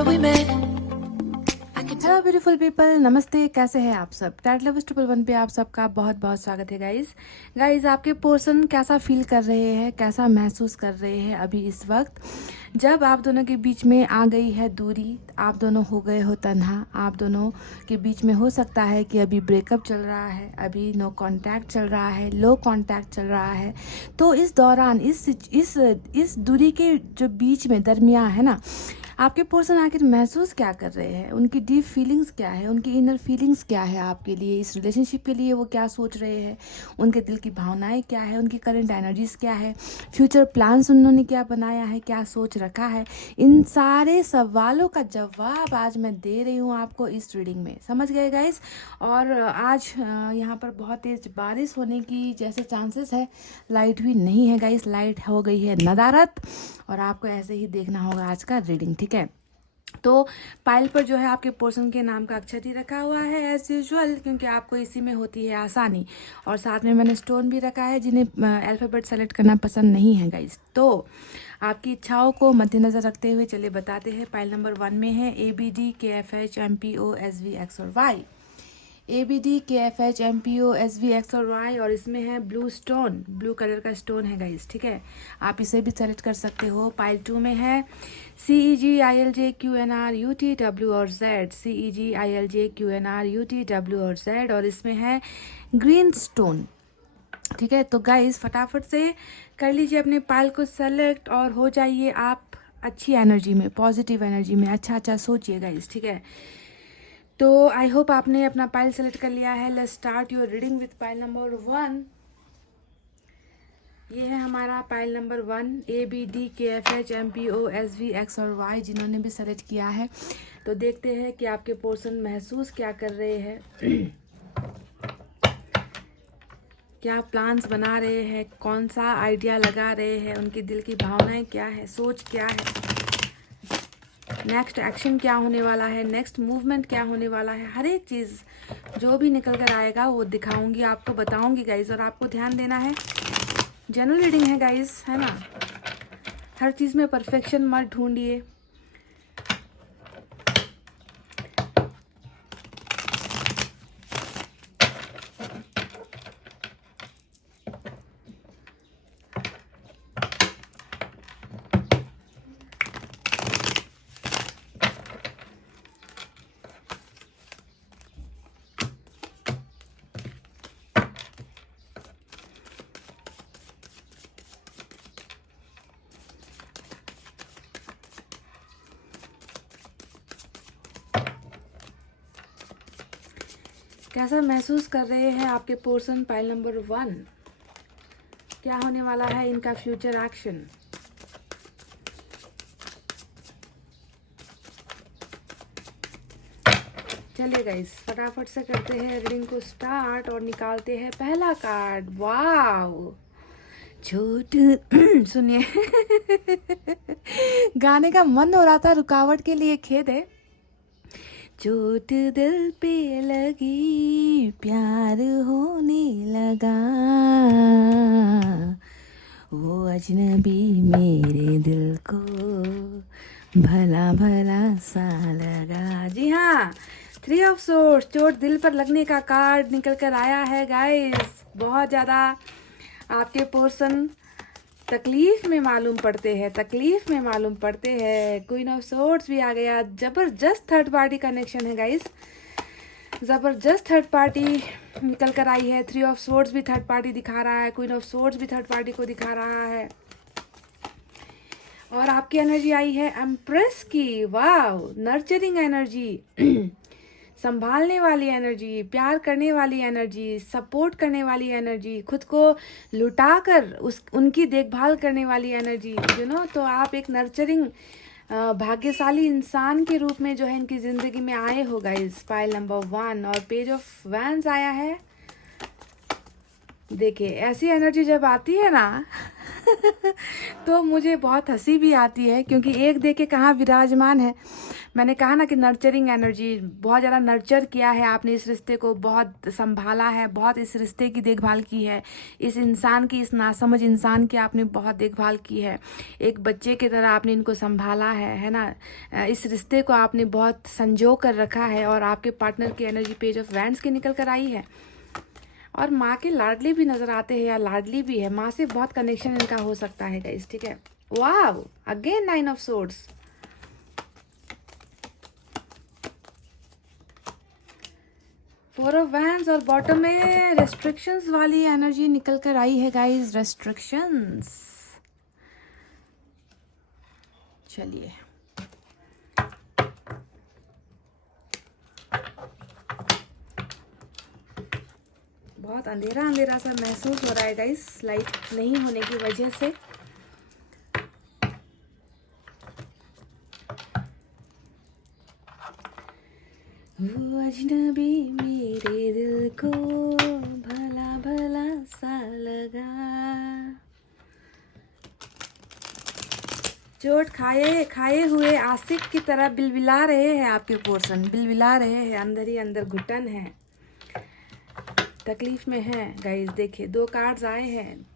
summer we met. Hello beautiful people, नमस्ते। कैसे हैं आप सब? टैट लवर्स 111 पे आप सबका बहुत बहुत स्वागत है गाइस। आपके पर्सन कैसा फील कर रहे हैं, कैसा महसूस कर रहे हैं अभी इस वक्त जब आप दोनों के बीच में आ गई है दूरी, आप दोनों हो गए हो तन्हा, आप दोनों के बीच में हो सकता है कि अभी ब्रेकअप चल रहा है, अभी नो कांटेक्ट चल रहा है, लो कांटेक्ट चल रहा है। तो इस दौरान इस दूरी के जो बीच में दरमियान है ना, आपके पर्सन आखिर महसूस क्या कर रहे हैं, उनकी डीप फीलिंग्स क्या है, उनकी इनर फीलिंग्स क्या है आपके लिए, इस रिलेशनशिप के लिए वो क्या सोच रहे हैं, उनके दिल की भावनाएं क्या है, उनकी करंट एनर्जीज क्या है, फ्यूचर प्लान्स उन्होंने क्या बनाया है, क्या सोच रखा है। इन सारे सवालों का जवाब आज मैं दे रही हूँ आपको इस रीडिंग में, समझ गए गाइस। और आज यहाँ पर बहुत तेज बारिश होने की जैसे चांसेस है। लाइट भी नहीं है गाइस, लाइट हो गई है नदारत, और आपको ऐसे ही देखना होगा आज का रीडिंग, ठीक है। तो पाइल पर जो है आपके पर्सन के नाम का अक्षर ही रखा हुआ है एज यूजुअल, क्योंकि आपको इसी में होती है आसानी। और साथ में मैंने स्टोन भी रखा है जिन्हें अल्फ़ाबेट सेलेक्ट करना पसंद नहीं है गाइस। तो आपकी इच्छाओं को मद्देनज़र रखते हुए चलिए बताते हैं। पाइल नंबर 1 में है ABD KFH MPO SV X और Y। ABD KFH MPO SV X और Y, और इसमें है ब्लू स्टोन, ब्लू कलर का स्टोन है गाइस, ठीक है। आप इसे भी सेलेक्ट कर सकते हो। पाइल 2 में है CEG ILJ QNR UT W और Z, CEG ILJ QNR UT W और Z, और इसमें है ग्रीन स्टोन, ठीक है। तो गाइस फटाफट से कर लीजिए अपने पाइल को सेलेक्ट और हो जाइए आप अच्छी एनर्जी में, पॉजिटिव एनर्जी में, अच्छा सोचिए गाइस, ठीक है। तो आई होप आपने अपना पाइल सेलेक्ट कर लिया है। Let's start your reading with pile number 1। ये है हमारा pile number 1, ABD KFH MPO SV X और Y, जिन्होंने भी सेलेक्ट किया है। तो देखते हैं कि आपके पर्सन महसूस क्या कर रहे हैं क्या प्लान्स बना रहे हैं, कौन सा आइडिया लगा रहे हैं, उनके दिल की भावनाएं क्या है, सोच क्या है, नेक्स्ट एक्शन क्या होने वाला है, नेक्स्ट मूवमेंट क्या होने वाला है। हर एक चीज़ जो भी निकल कर आएगा वो दिखाऊंगी आपको, बताऊंगी गाइज। और आपको ध्यान देना है, जनरल रीडिंग है गाइज, है ना। हर चीज़ में परफेक्शन मत ढूंढिए। कैसा महसूस कर रहे हैं आपके पर्सन? पाइल नंबर 1, क्या होने वाला है इनका फ्यूचर एक्शन? चलिए गाइस फटाफट से करते हैं रीडिंग को स्टार्ट और निकालते हैं पहला कार्ड। वाव, छोट सुनिए गाने का मन हो रहा था, रुकावट के लिए खेद है। चोट दिल पे लगी, प्यार होने लगा, वो अजनबी मेरे दिल को भला भला सा लगा। जी हाँ, 3 ऑफ सोर्ड्स, चोट दिल पर लगने का कार्ड निकल कर आया है गाइस। बहुत ज़्यादा आपके पर्सन तकलीफ में मालूम पड़ते हैं, तकलीफ में मालूम पड़ते हैं। क्वीन ऑफ सोर्ड्स भी आ गया, जबरदस्त थर्ड पार्टी कनेक्शन है गाइस, जबरदस्त थर्ड पार्टी निकल कर आई है। 3 ऑफ सोर्ड्स भी थर्ड पार्टी दिखा रहा है, क्वीन ऑफ सोर्ड्स भी थर्ड पार्टी को दिखा रहा है। और आपकी एनर्जी आई है एम्प्रेस की। वाव, नर्चरिंग एनर्जी संभालने वाली एनर्जी, प्यार करने वाली एनर्जी, सपोर्ट करने वाली एनर्जी, खुद को लुटाकर उनकी देखभाल करने वाली एनर्जी, यू नो। तो आप एक नर्चरिंग भाग्यशाली इंसान के रूप में जो है इनकी ज़िंदगी में आए हो गाइस। पाइल नंबर 1 और पेज ऑफ वैंड्स आया है। देखिए ऐसी एनर्जी जब आती है ना तो मुझे बहुत हंसी भी आती है, क्योंकि एक देखे कहाँ विराजमान है। मैंने कहा ना कि नर्चरिंग एनर्जी, बहुत ज़्यादा नर्चर किया है आपने इस रिश्ते को, बहुत संभाला है, बहुत इस रिश्ते की देखभाल की है, इस इंसान की, इस नासमझ इंसान की आपने बहुत देखभाल की है, एक बच्चे की तरह आपने इनको संभाला है ना। इस रिश्ते को आपने बहुत संजो कर रखा है, और आपके पार्टनर की एनर्जी पेज ऑफ वैंड्स की निकल कर आई है, और माँ के लाडली भी नजर आते हैं, या लाडली भी है, माँ से बहुत कनेक्शन इनका हो सकता है गाइस, ठीक है। Wow, again 9 of swords, 4 of wands, और बॉटम में रेस्ट्रिक्शंस वाली एनर्जी निकल कर आई है गाइस, रेस्ट्रिक्शंस। चलिए, बहुत अंधेरा अंधेरा सा महसूस हो रहा है गाइस, लाइट नहीं होने की वजह से। वो अजनबी मेरे दिल को भला भला सा लगा, चोट खाए खाए हुए आशिक की तरह बिलबिला रहे हैं आपके पोर्शन, बिलबिला रहे हैं, अंदर ही अंदर घुटन है, तकलीफ में है गाइस। देखिए 2 कार्ड्स आए हैं,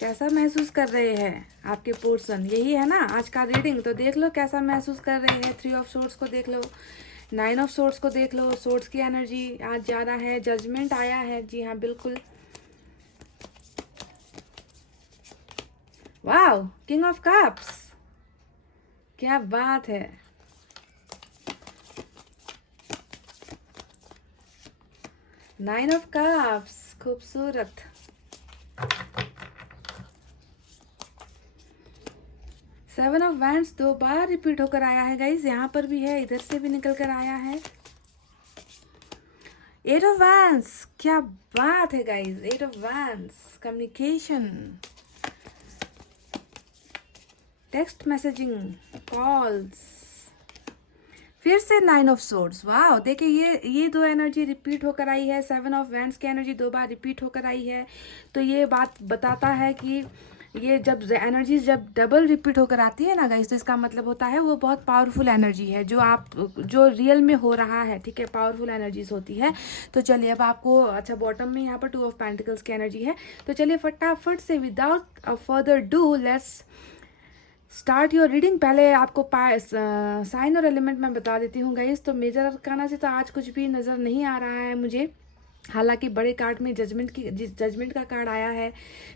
कैसा महसूस कर रहे हैं आपके पोर्शन, यही है ना आज का रीडिंग। तो देख लो कैसा महसूस कर रहे हैं। 3 ऑफ सोर्ड्स को देख लो, 9 ऑफ सोर्ड्स को देख लो, सोर्ड्स की एनर्जी आज ज़्यादा है, जजमेंट आया है, जी हाँ बिल्कुल। वाओ, किंग ऑफ कप्स, क्या बात है। नाइन ऑफ कप्स, खूबसूरत। Seven of wands 2 bar repeat होकर आया है गाइस, यहाँ पर भी है, इधर से भी निकल कर आया है। 8 ऑफ वैंड्स, क्या बात है guys, 8 of wands, communication, text messaging, calls, फिर से 9 ऑफ सोर्ड्स। वाह, देखिए ये 2 एनर्जी रिपीट होकर आई है, 7 ऑफ वैंड्स की एनर्जी 2 बार रिपीट होकर आई है। तो ये बात बताता है कि ये जब एनर्जी जब डबल रिपीट होकर आती है ना गाइस, तो इसका मतलब होता है वो बहुत पावरफुल एनर्जी है, जो रियल में हो रहा है, ठीक है, पावरफुल एनर्जीज होती है। तो चलिए अब आपको, अच्छा बॉटम में यहाँ पर 2 ऑफ पेंटिकल्स की एनर्जी है। तो चलिए फटाफट से without further do let's start your reading. पहले आपको साइन और एलिमेंट मैं बता देती हूँ गाइस। तो मेजर अरकाना से तो आज कुछ भी नज़र नहीं आ रहा है मुझे, हालांकि बड़े कार्ड में जजमेंट का कार्ड आया है,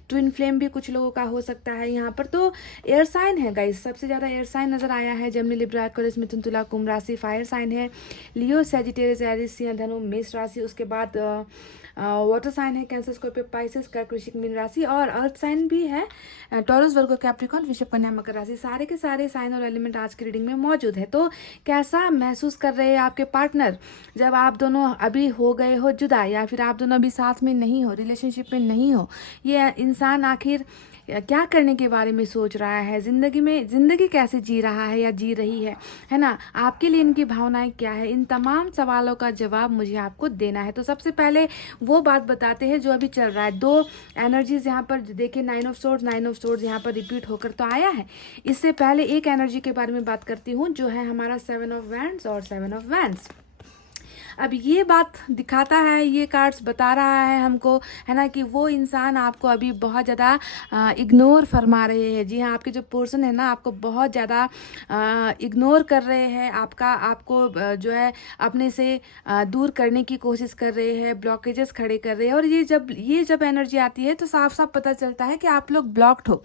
ट्विन फ्लेम भी कुछ लोगों का हो सकता है यहाँ पर। तो एयर साइन है गाइस, सबसे ज़्यादा एयर साइन नज़र आया है, जेमिनी, लिब्रा, एक्वेरियस, मिथुन, तुला, कुंभ राशि फायर साइन है, लियो, सैजिटेरियस, एरिस, सिंह, धनु, मेष राशि, उसके बाद वाटर साइन है, कैंसर, स्कॉर्पियो, पाइसेस, कर्क, वृश्चिक, मीन राशि, और अर्थ साइन भी है, टॉरस, वर्गो, कैप्रिकॉर्न, वृषभ, कन्या, मकर राशि। सारे के सारे साइन और एलिमेंट आज की रीडिंग में मौजूद है। तो कैसा महसूस कर रहे हैं आपके पार्टनर जब आप दोनों अभी हो गए हो जुदा, या फिर आप दोनों अभी साथ में नहीं हो, रिलेशनशिप में नहीं हो, ये इंसान आखिर क्या करने के बारे में सोच रहा है, ज़िंदगी में ज़िंदगी कैसे जी रहा है या जी रही है ना, आपके लिए इनकी भावनाएं क्या है, इन तमाम सवालों का जवाब मुझे आपको देना है। तो सबसे पहले वो बात बताते हैं जो अभी चल रहा है। 2 एनर्जीज यहाँ पर देखिए, 9 ऑफ सोर्ड्स यहाँ पर रिपीट होकर तो आया है। इससे पहले एक एनर्जी के बारे में बात करती हूँ, जो है हमारा 7 ऑफ वैंड्स और 7 ऑफ वैंड्स। अब ये बात दिखाता है, ये कार्ड्स बता रहा है हमको, है ना, कि वो इंसान आपको अभी बहुत ज़्यादा इग्नोर फरमा रहे हैं। जी हाँ, आपके जो पर्सन है ना, आपको बहुत ज़्यादा इग्नोर कर रहे हैं, आपको जो है अपने से दूर करने की कोशिश कर रहे हैं, ब्लॉकेजेस खड़े कर रहे हैं। और ये जब एनर्जी आती है तो साफ साफ पता चलता है कि आप लोग ब्लॉक्ड हो,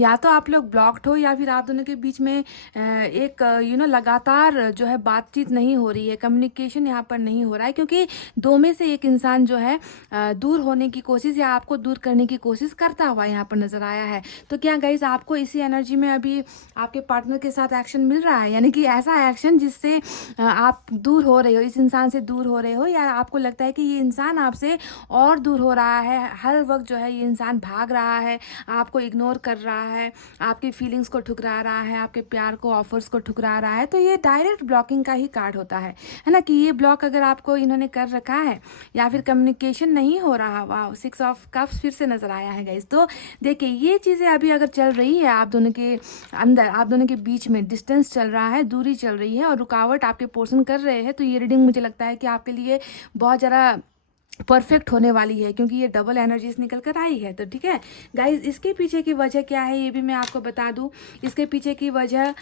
या तो आप लोग ब्लॉक्ड हो, या फिर आप दोनों के बीच में एक लगातार जो है बातचीत नहीं हो रही है, कम्युनिकेशन यहाँ पर नहीं नहीं हो रहा है, क्योंकि दो में से एक इंसान जो है दूर होने की कोशिश या आपको दूर करने की कोशिश करता हुआ यहाँ पर नजर आया है। तो क्या गाइज आपको इसी एनर्जी में अभी आपके पार्टनर के साथ एक्शन मिल रहा है, यानी कि ऐसा एक्शन जिससे आप दूर हो रहे हो, इस इंसान से दूर हो रहे हो, या आपको लगता है कि ये इंसान आपसे और दूर हो रहा है, हर वक्त जो है ये इंसान भाग रहा है, आपको इग्नोर कर रहा है, आपकी फीलिंग्स को ठुकरा रहा है, आपके प्यार को, ऑफर्स को ठुकरा रहा है, तो ये डायरेक्ट ब्लॉकिंग का ही कार्ड होता है ना, कि ये ब्लॉक अगर आपको इन्होंने कर रखा है या फिर कम्युनिकेशन नहीं हो रहा। वाह, 6 ऑफ कप्स फिर से नजर आया है गाइस। तो देखिए ये चीज़ें अभी अगर चल रही है आप दोनों के अंदर, आप दोनों के बीच में डिस्टेंस चल रहा है, दूरी चल रही है और रुकावट आपके पोर्सन कर रहे हैं, तो ये रीडिंग मुझे लगता है कि आपके लिए बहुत ज़्यादा परफेक्ट होने वाली है, क्योंकि ये डबल एनर्जीज निकल कर आई है। तो ठीक है गाइज, इसके पीछे की वजह क्या है ये भी मैं आपको बता दूं। इसके पीछे की वजह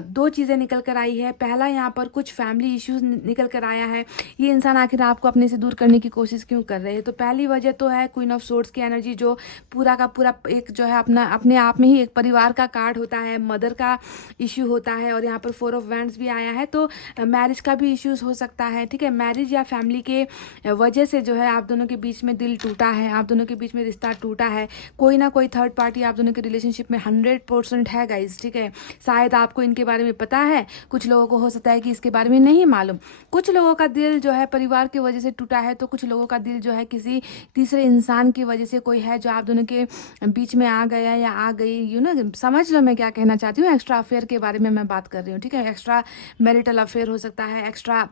दो चीज़ें निकल कर आई है। पहला, यहाँ पर कुछ फैमिली इश्यूज निकल कर आया है। ये इंसान आखिर आपको अपने से दूर करने की कोशिश क्यों कर रहे हैं? तो पहली वजह तो है क्वीन ऑफ सोर्ड्स की एनर्जी, जो पूरा का पूरा एक जो है अपने आप में ही एक परिवार का कार्ड होता है, मदर का इश्यू होता है। और यहाँ पर 4 ऑफ वैंड्स भी आया है, तो मैरिज का भी इश्यूज हो सकता है। ठीक है, मैरिज या फैमिली के वजह से जो है आप दोनों के बीच में दिल टूटा है, आप दोनों के बीच में रिश्ता टूटा है। कोई ना कोई थर्ड पार्टी आप दोनों के रिलेशनशिप में 100% है गाइज। ठीक है, शायद आपको इनके बारे में पता है, कुछ लोगों को हो सकता है कि इसके बारे में नहीं मालूम। कुछ लोगों का दिल जो है परिवार की वजह से टूटा है, तो कुछ लोगों का दिल जो है किसी तीसरे इंसान की वजह से कोई है जो आप दोनों के बीच में आ गया या आ गई। समझ लो मैं क्या कहना चाहती हूँ। एक्स्ट्रा अफेयर के बारे में मैं बात कर रही हूँ। ठीक है, एक्स्ट्रा मैरिटल अफेयर हो सकता है, एक्स्ट्रा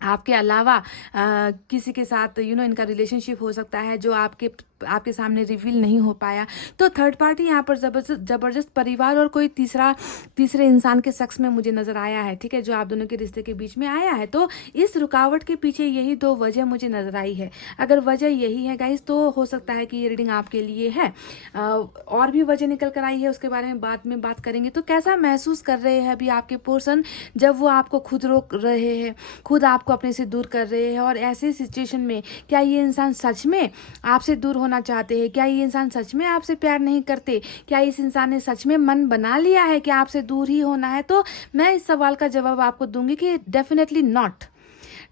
आपके अलावा किसी के साथ इनका रिलेशनशिप हो सकता है जो आपके सामने रिवील नहीं हो पाया। तो थर्ड पार्टी यहाँ पर जबरदस्त परिवार और कोई तीसरे इंसान के शख्स में मुझे नजर आया है। ठीक है, जो आप दोनों के रिश्ते के बीच में आया है। तो इस रुकावट के पीछे यही दो वजह मुझे नजर आई है। अगर वजह यही है गाइस, तो हो सकता है कि ये रीडिंग आपके लिए है। और भी वजह निकल कर आई है, उसके बारे में बाद में बात करेंगे। तो कैसा महसूस कर रहे हैं अभी आपके पर्सन जब वो आपको खुद रोक रहे हैं, खुद आपको अपने से दूर कर रहे हैं? और ऐसे सिचुएशन में क्या ये इंसान सच में आपसे दूर होना चाहते हैं? क्या ये इंसान सच में आपसे प्यार नहीं करते? क्या इस इंसान ने सच में मन बना लिया है कि आपसे दूर ही होना है? तो मैं इस सवाल का जवाब आपको दूंगी कि डेफिनेटली नॉट,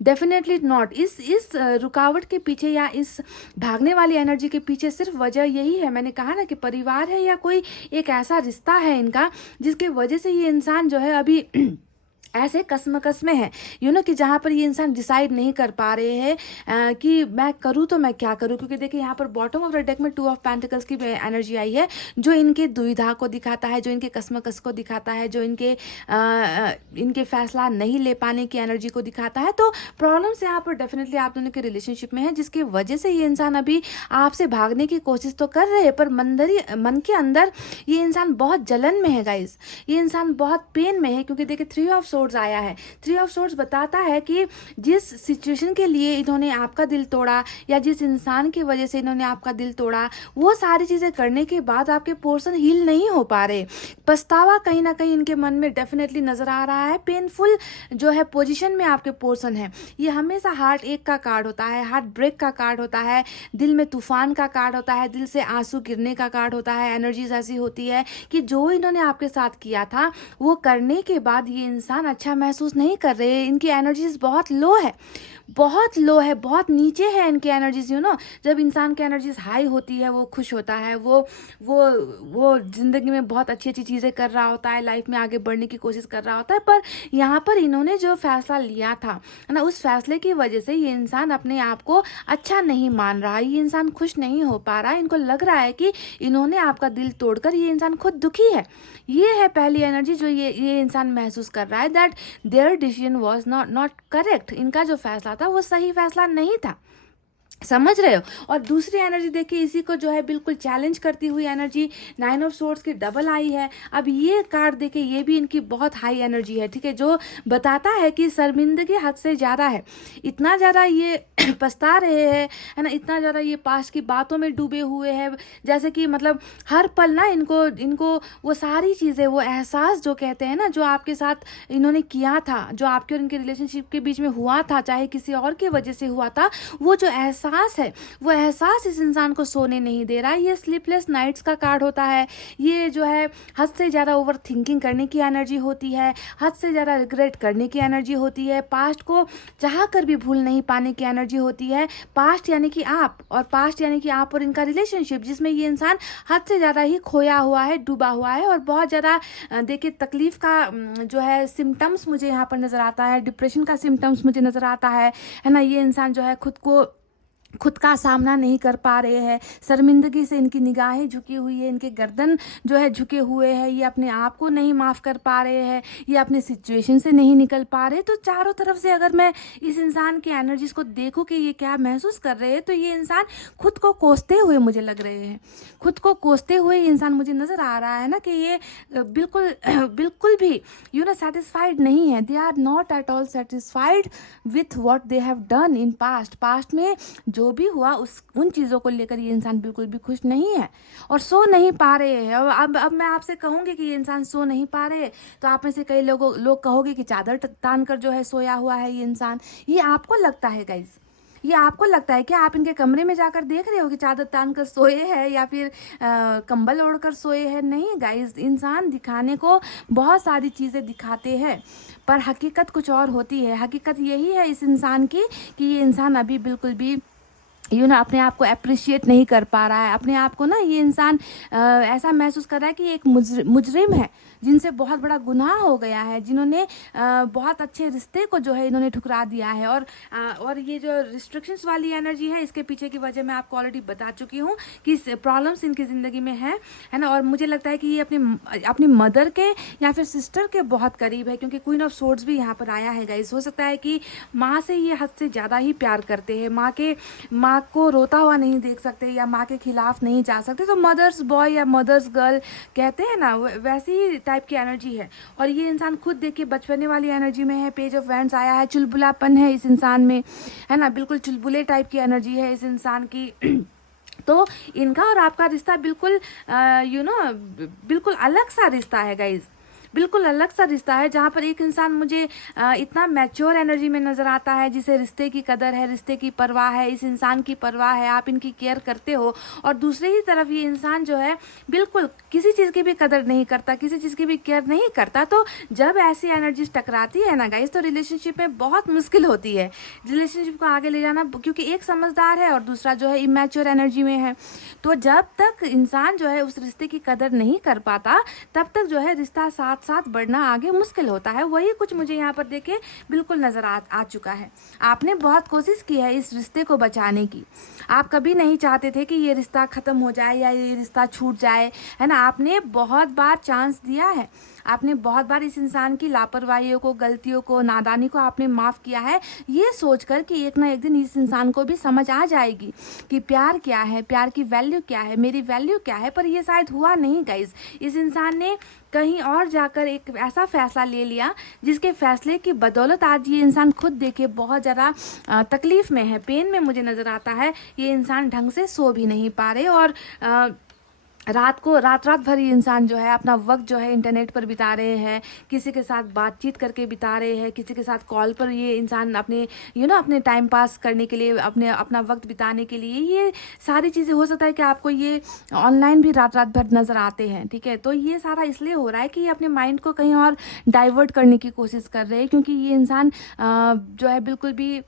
डेफिनेटली नॉट। इस रुकावट के पीछे या इस भागने वाली एनर्जी के पीछे सिर्फ वजह यही है, मैंने कहा ना, कि परिवार है या कोई एक ऐसा रिश्ता है इनका जिसके वजह से ये इंसान जो है अभी ऐसे कसमकस में है, कि जहाँ पर ये इंसान डिसाइड नहीं कर पा रहे हैं कि मैं करूँ तो मैं क्या करूँ। क्योंकि देखिए यहाँ पर बॉटम ऑफ द डेक में 2 ऑफ पेंटिकल्स की एनर्जी आई है, जो इनके दुविधा को दिखाता है, जो इनके कसमकस को दिखाता है, जो इनके फैसला नहीं ले पाने की एनर्जी को दिखाता है। तो प्रॉब्लम्स यहाँ पर डेफिनेटली आप दोनों के रिलेशनशिप में है, जिसकी वजह से ये इंसान अभी आपसे भागने की कोशिश तो कर रहे हैं, पर मन के अंदर ये इंसान बहुत जलन में है गाइज। ये इंसान बहुत पेन में है, क्योंकि देखिए 3 ऑफ सोर्ड्स आया है। 3 ऑफ सोर्ड्स बताता है कि जिस सिचुएशन के लिए इन्होंने आपका दिल तोड़ा या जिस इंसान की वजह से इन्होंने आपका दिल तोड़ा, वो सारी चीजें करने के बाद आपके पोर्शन हील नहीं हो पा रहे। पछतावा कहीं ना कहीं इनके मन में डेफिनेटली नजर आ रहा है। पेनफुल जो है पोजीशन में आपके पोर्शन है। ये हमेशा हार्ट एक का कार्ड होता है, हार्ट ब्रेक का कार्ड होता है, दिल में तूफान का कार्ड होता है, दिल से आंसू गिरने का कार्ड होता है। एनर्जीज ऐसी होती है कि जो इन्होंने आपके साथ किया था वो करने के बाद ये इंसान अच्छा महसूस नहीं कर रहे। इनकी एनर्जीज बहुत लो है, बहुत लो है, बहुत नीचे है इनकी एनर्जीज। जब इंसान की एनर्जीज हाई होती है, वो खुश होता है, वो जिंदगी में बहुत अच्छी अच्छी चीज़ें कर रहा होता है, लाइफ में आगे बढ़ने की कोशिश कर रहा होता है। पर यहाँ पर इन्होंने जो फैसला लिया था ना, उस फैसले की वजह से ये इंसान अपने आप को अच्छा नहीं मान रहा है, ये इंसान खुश नहीं हो पा रहा है। इनको लग रहा है कि इन्होंने आपका दिल तोड़कर ये इंसान खुद दुखी है। ये है पहली एनर्जी जो ये इंसान महसूस कर रहा है, that there decision was not correct. इनका जो फैसला था वो सही फैसला नहीं था, समझ रहे हो। और दूसरी एनर्जी देखिए, इसी को जो है बिल्कुल चैलेंज करती हुई एनर्जी 9 ऑफ सोर्ड्स की डबल आई है। अब ये कार्ड देखिए, ये भी इनकी बहुत हाई एनर्जी है। ठीक है, जो बताता है कि शर्मिंदगी हद से ज़्यादा है, इतना ज़्यादा ये पछता रहे हैं, है ना, इतना ज़्यादा ये पास्ट की बातों में डूबे हुए हैं, जैसे कि मतलब हर पल ना इनको वो सारी चीज़ें, वो एहसास जो कहते हैं ना, जो आपके साथ इन्होंने किया था, जो आपके और इनके रिलेशनशिप के बीच में हुआ था, चाहे किसी और की वजह से हुआ था, वो जो एहसास एहसास है, वो एहसास इस इंसान को सोने नहीं दे रहा है। ये स्लीपलेस नाइट्स का कार्ड होता है, ये जो है हद से ज़्यादा ओवर थिंकिंग करने की एनर्जी होती है, हद से ज़्यादा रिग्रेट करने की एनर्जी होती है, पास्ट को चाह कर भी भूल नहीं पाने की एनर्जी होती है। पास्ट यानी कि आप, और पास्ट यानी कि आप और इनका रिलेशनशिप, जिसमें ये इंसान हद से ज़्यादा ही खोया हुआ है, डूबा हुआ है, और बहुत ज़्यादा देखिए तकलीफ़ का जो है सिम्टम्स मुझे यहाँ पर नज़र आता है, डिप्रेशन का सिम्टम्स मुझे नज़र आता है ना। ये इंसान जो है खुद का सामना नहीं कर पा रहे हैं, शर्मिंदगी से इनकी निगाहें झुकी हुई है, इनके गर्दन जो है झुके हुए हैं, ये अपने आप को नहीं माफ़ कर पा रहे हैं, ये अपने सिचुएशन से नहीं निकल पा रहे। तो चारों तरफ से अगर मैं इस इंसान की एनर्जीज को देखूं कि ये क्या महसूस कर रहे हैं, तो ये इंसान खुद को कोसते हुए मुझे लग रहे हैं, खुद को कोसते हुए ये इंसान मुझे नज़र आ रहा है ना, कि ये बिल्कुल भी सेटिस्फाइड नहीं है। They are not at all satisfied with what they have done in past में जो भी हुआ उन चीज़ों को लेकर ये इंसान बिल्कुल भी खुश नहीं है और सो नहीं पा रहे हैं। अब मैं आपसे कहूँगी कि ये इंसान सो नहीं पा रहे, तो आप में से कई लोग कहोगे कि चादर तान कर जो है सोया हुआ है ये इंसान। ये आपको लगता है गाइज, ये आपको लगता है कि आप इनके कमरे में जाकर देख रहे हो कि चादर तान कर सोए हैं या फिर कंबल ओढ़ कर सोए हैं। नहीं गाइज, इंसान दिखाने को बहुत सारी चीज़ें दिखाते हैं, पर हकीकत कुछ और होती है। हकीकत यही है इस इंसान की कि ये इंसान अभी बिल्कुल भी अपने आप को अप्रिशिएट नहीं कर पा रहा है। अपने आप को ना ये इंसान ऐसा महसूस कर रहा है कि ये एक मुजरिम है, जिनसे बहुत बड़ा गुनाह हो गया है, जिन्होंने बहुत अच्छे रिश्ते को जो है इन्होंने ठुकरा दिया है। और ये जो रिस्ट्रिक्शंस वाली एनर्जी है, इसके पीछे की वजह मैं आपको ऑलरेडी बता चुकी हूँ कि प्रॉब्लम्स इनकी ज़िंदगी में है ना। और मुझे लगता है कि ये अपनी मदर के या फिर सिस्टर के बहुत करीब है, क्योंकि क्वीन ऑफ सोर्ड्स भी यहाँ पर आया है गाइस। हो सकता है कि माँ से ये हद से ज़्यादा ही प्यार करते हैं, माँ को रोता हुआ नहीं देख सकते या माँ के खिलाफ नहीं जा सकते। तो मदर्स बॉय या मदर्स गर्ल कहते हैं ना, वैसी ही टाइप की एनर्जी है। और ये इंसान खुद देखिए बचपने वाली एनर्जी में है, पेज ऑफ वैंड्स आया है, चुलबुलापन है इस इंसान में, है ना, बिल्कुल चुलबुले टाइप की एनर्जी है इस इंसान की। तो इनका और आपका रिश्ता बिल्कुल बिल्कुल अलग सा रिश्ता है गाइज, बिल्कुल अलग सा रिश्ता है, जहाँ पर एक इंसान मुझे इतना मैच्योर एनर्जी में नज़र आता है, जिसे रिश्ते की कदर है, रिश्ते की परवाह है, इस इंसान की परवाह है, आप इनकी केयर करते हो। और दूसरे ही तरफ ये इंसान जो है बिल्कुल किसी चीज़ की भी कदर नहीं करता, किसी चीज़ की भी केयर नहीं करता। तो जब ऐसी एनर्जीज टकराती है ना गाइस, तो रिलेशनशिप में बहुत मुश्किल होती है रिलेशनशिप को आगे ले जाना, क्योंकि एक समझदार है और दूसरा जो है इमैच्योर एनर्जी में है। तो जब तक इंसान जो है उस रिश्ते की कदर नहीं कर पाता, तब तक जो है रिश्ता साथ बढ़ना आगे मुश्किल होता है। वही कुछ मुझे यहाँ पर देखे बिल्कुल नज़र आ चुका है। आपने बहुत कोशिश की है इस रिश्ते को बचाने की, आप कभी नहीं चाहते थे कि ये रिश्ता ख़त्म हो जाए या ये रिश्ता छूट जाए, है ना। आपने बहुत बार चांस दिया है, आपने बहुत बार इस इंसान की लापरवाहियों को, गलतियों को, नादानी को आपने माफ़ किया है, ये सोचकर कि एक ना एक दिन इस इंसान को भी समझ आ जाएगी कि प्यार क्या है, प्यार की वैल्यू क्या है, मेरी वैल्यू क्या है। पर ये शायद हुआ नहीं गाइस। इस इंसान ने कहीं और जाकर एक ऐसा फैसला ले लिया, जिसके फैसले की बदौलत आज ये इंसान खुद देखे बहुत ज़्यादा तकलीफ़ में है, पेन में मुझे नज़र आता है। ये इंसान ढंग से सो भी नहीं पा रहे और रात भर ये इंसान जो है अपना वक्त जो है इंटरनेट पर बिता रहे हैं, किसी के साथ बातचीत करके बिता रहे हैं, किसी के साथ कॉल पर ये इंसान अपने अपने टाइम पास करने के लिए, अपना वक्त बिताने के लिए, ये सारी चीज़ें हो सकता है कि आपको ये ऑनलाइन भी रात भर नज़र आते हैं, ठीक है। तो ये सारा इसलिए हो रहा है कि ये अपने माइंड को कहीं और डाइवर्ट करने की कोशिश कर रहे हैं, क्योंकि ये इंसान जो है बिल्कुल भी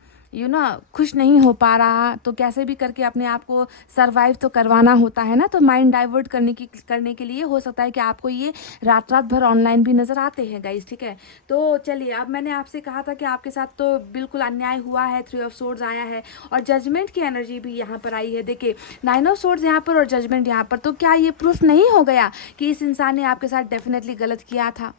खुश नहीं हो पा रहा। तो कैसे भी करके अपने आप को सरवाइव तो करवाना होता है ना। तो माइंड डाइवर्ट करने के लिए हो सकता है कि आपको ये रात भर ऑनलाइन भी नज़र आते हैं गाइस, ठीक है। तो चलिए, अब मैंने आपसे कहा था कि आपके साथ तो बिल्कुल अन्याय हुआ है, 3 ऑफ सोर्ड्स आया है और जजमेंट की एनर्जी भी यहाँ पर आई है। देखिए 9 ऑफ सोर्ड्स यहाँ पर और जजमेंट यहाँ पर, तो क्या ये प्रूफ नहीं हो गया कि इस इंसान ने आपके साथ डेफिनेटली गलत किया था?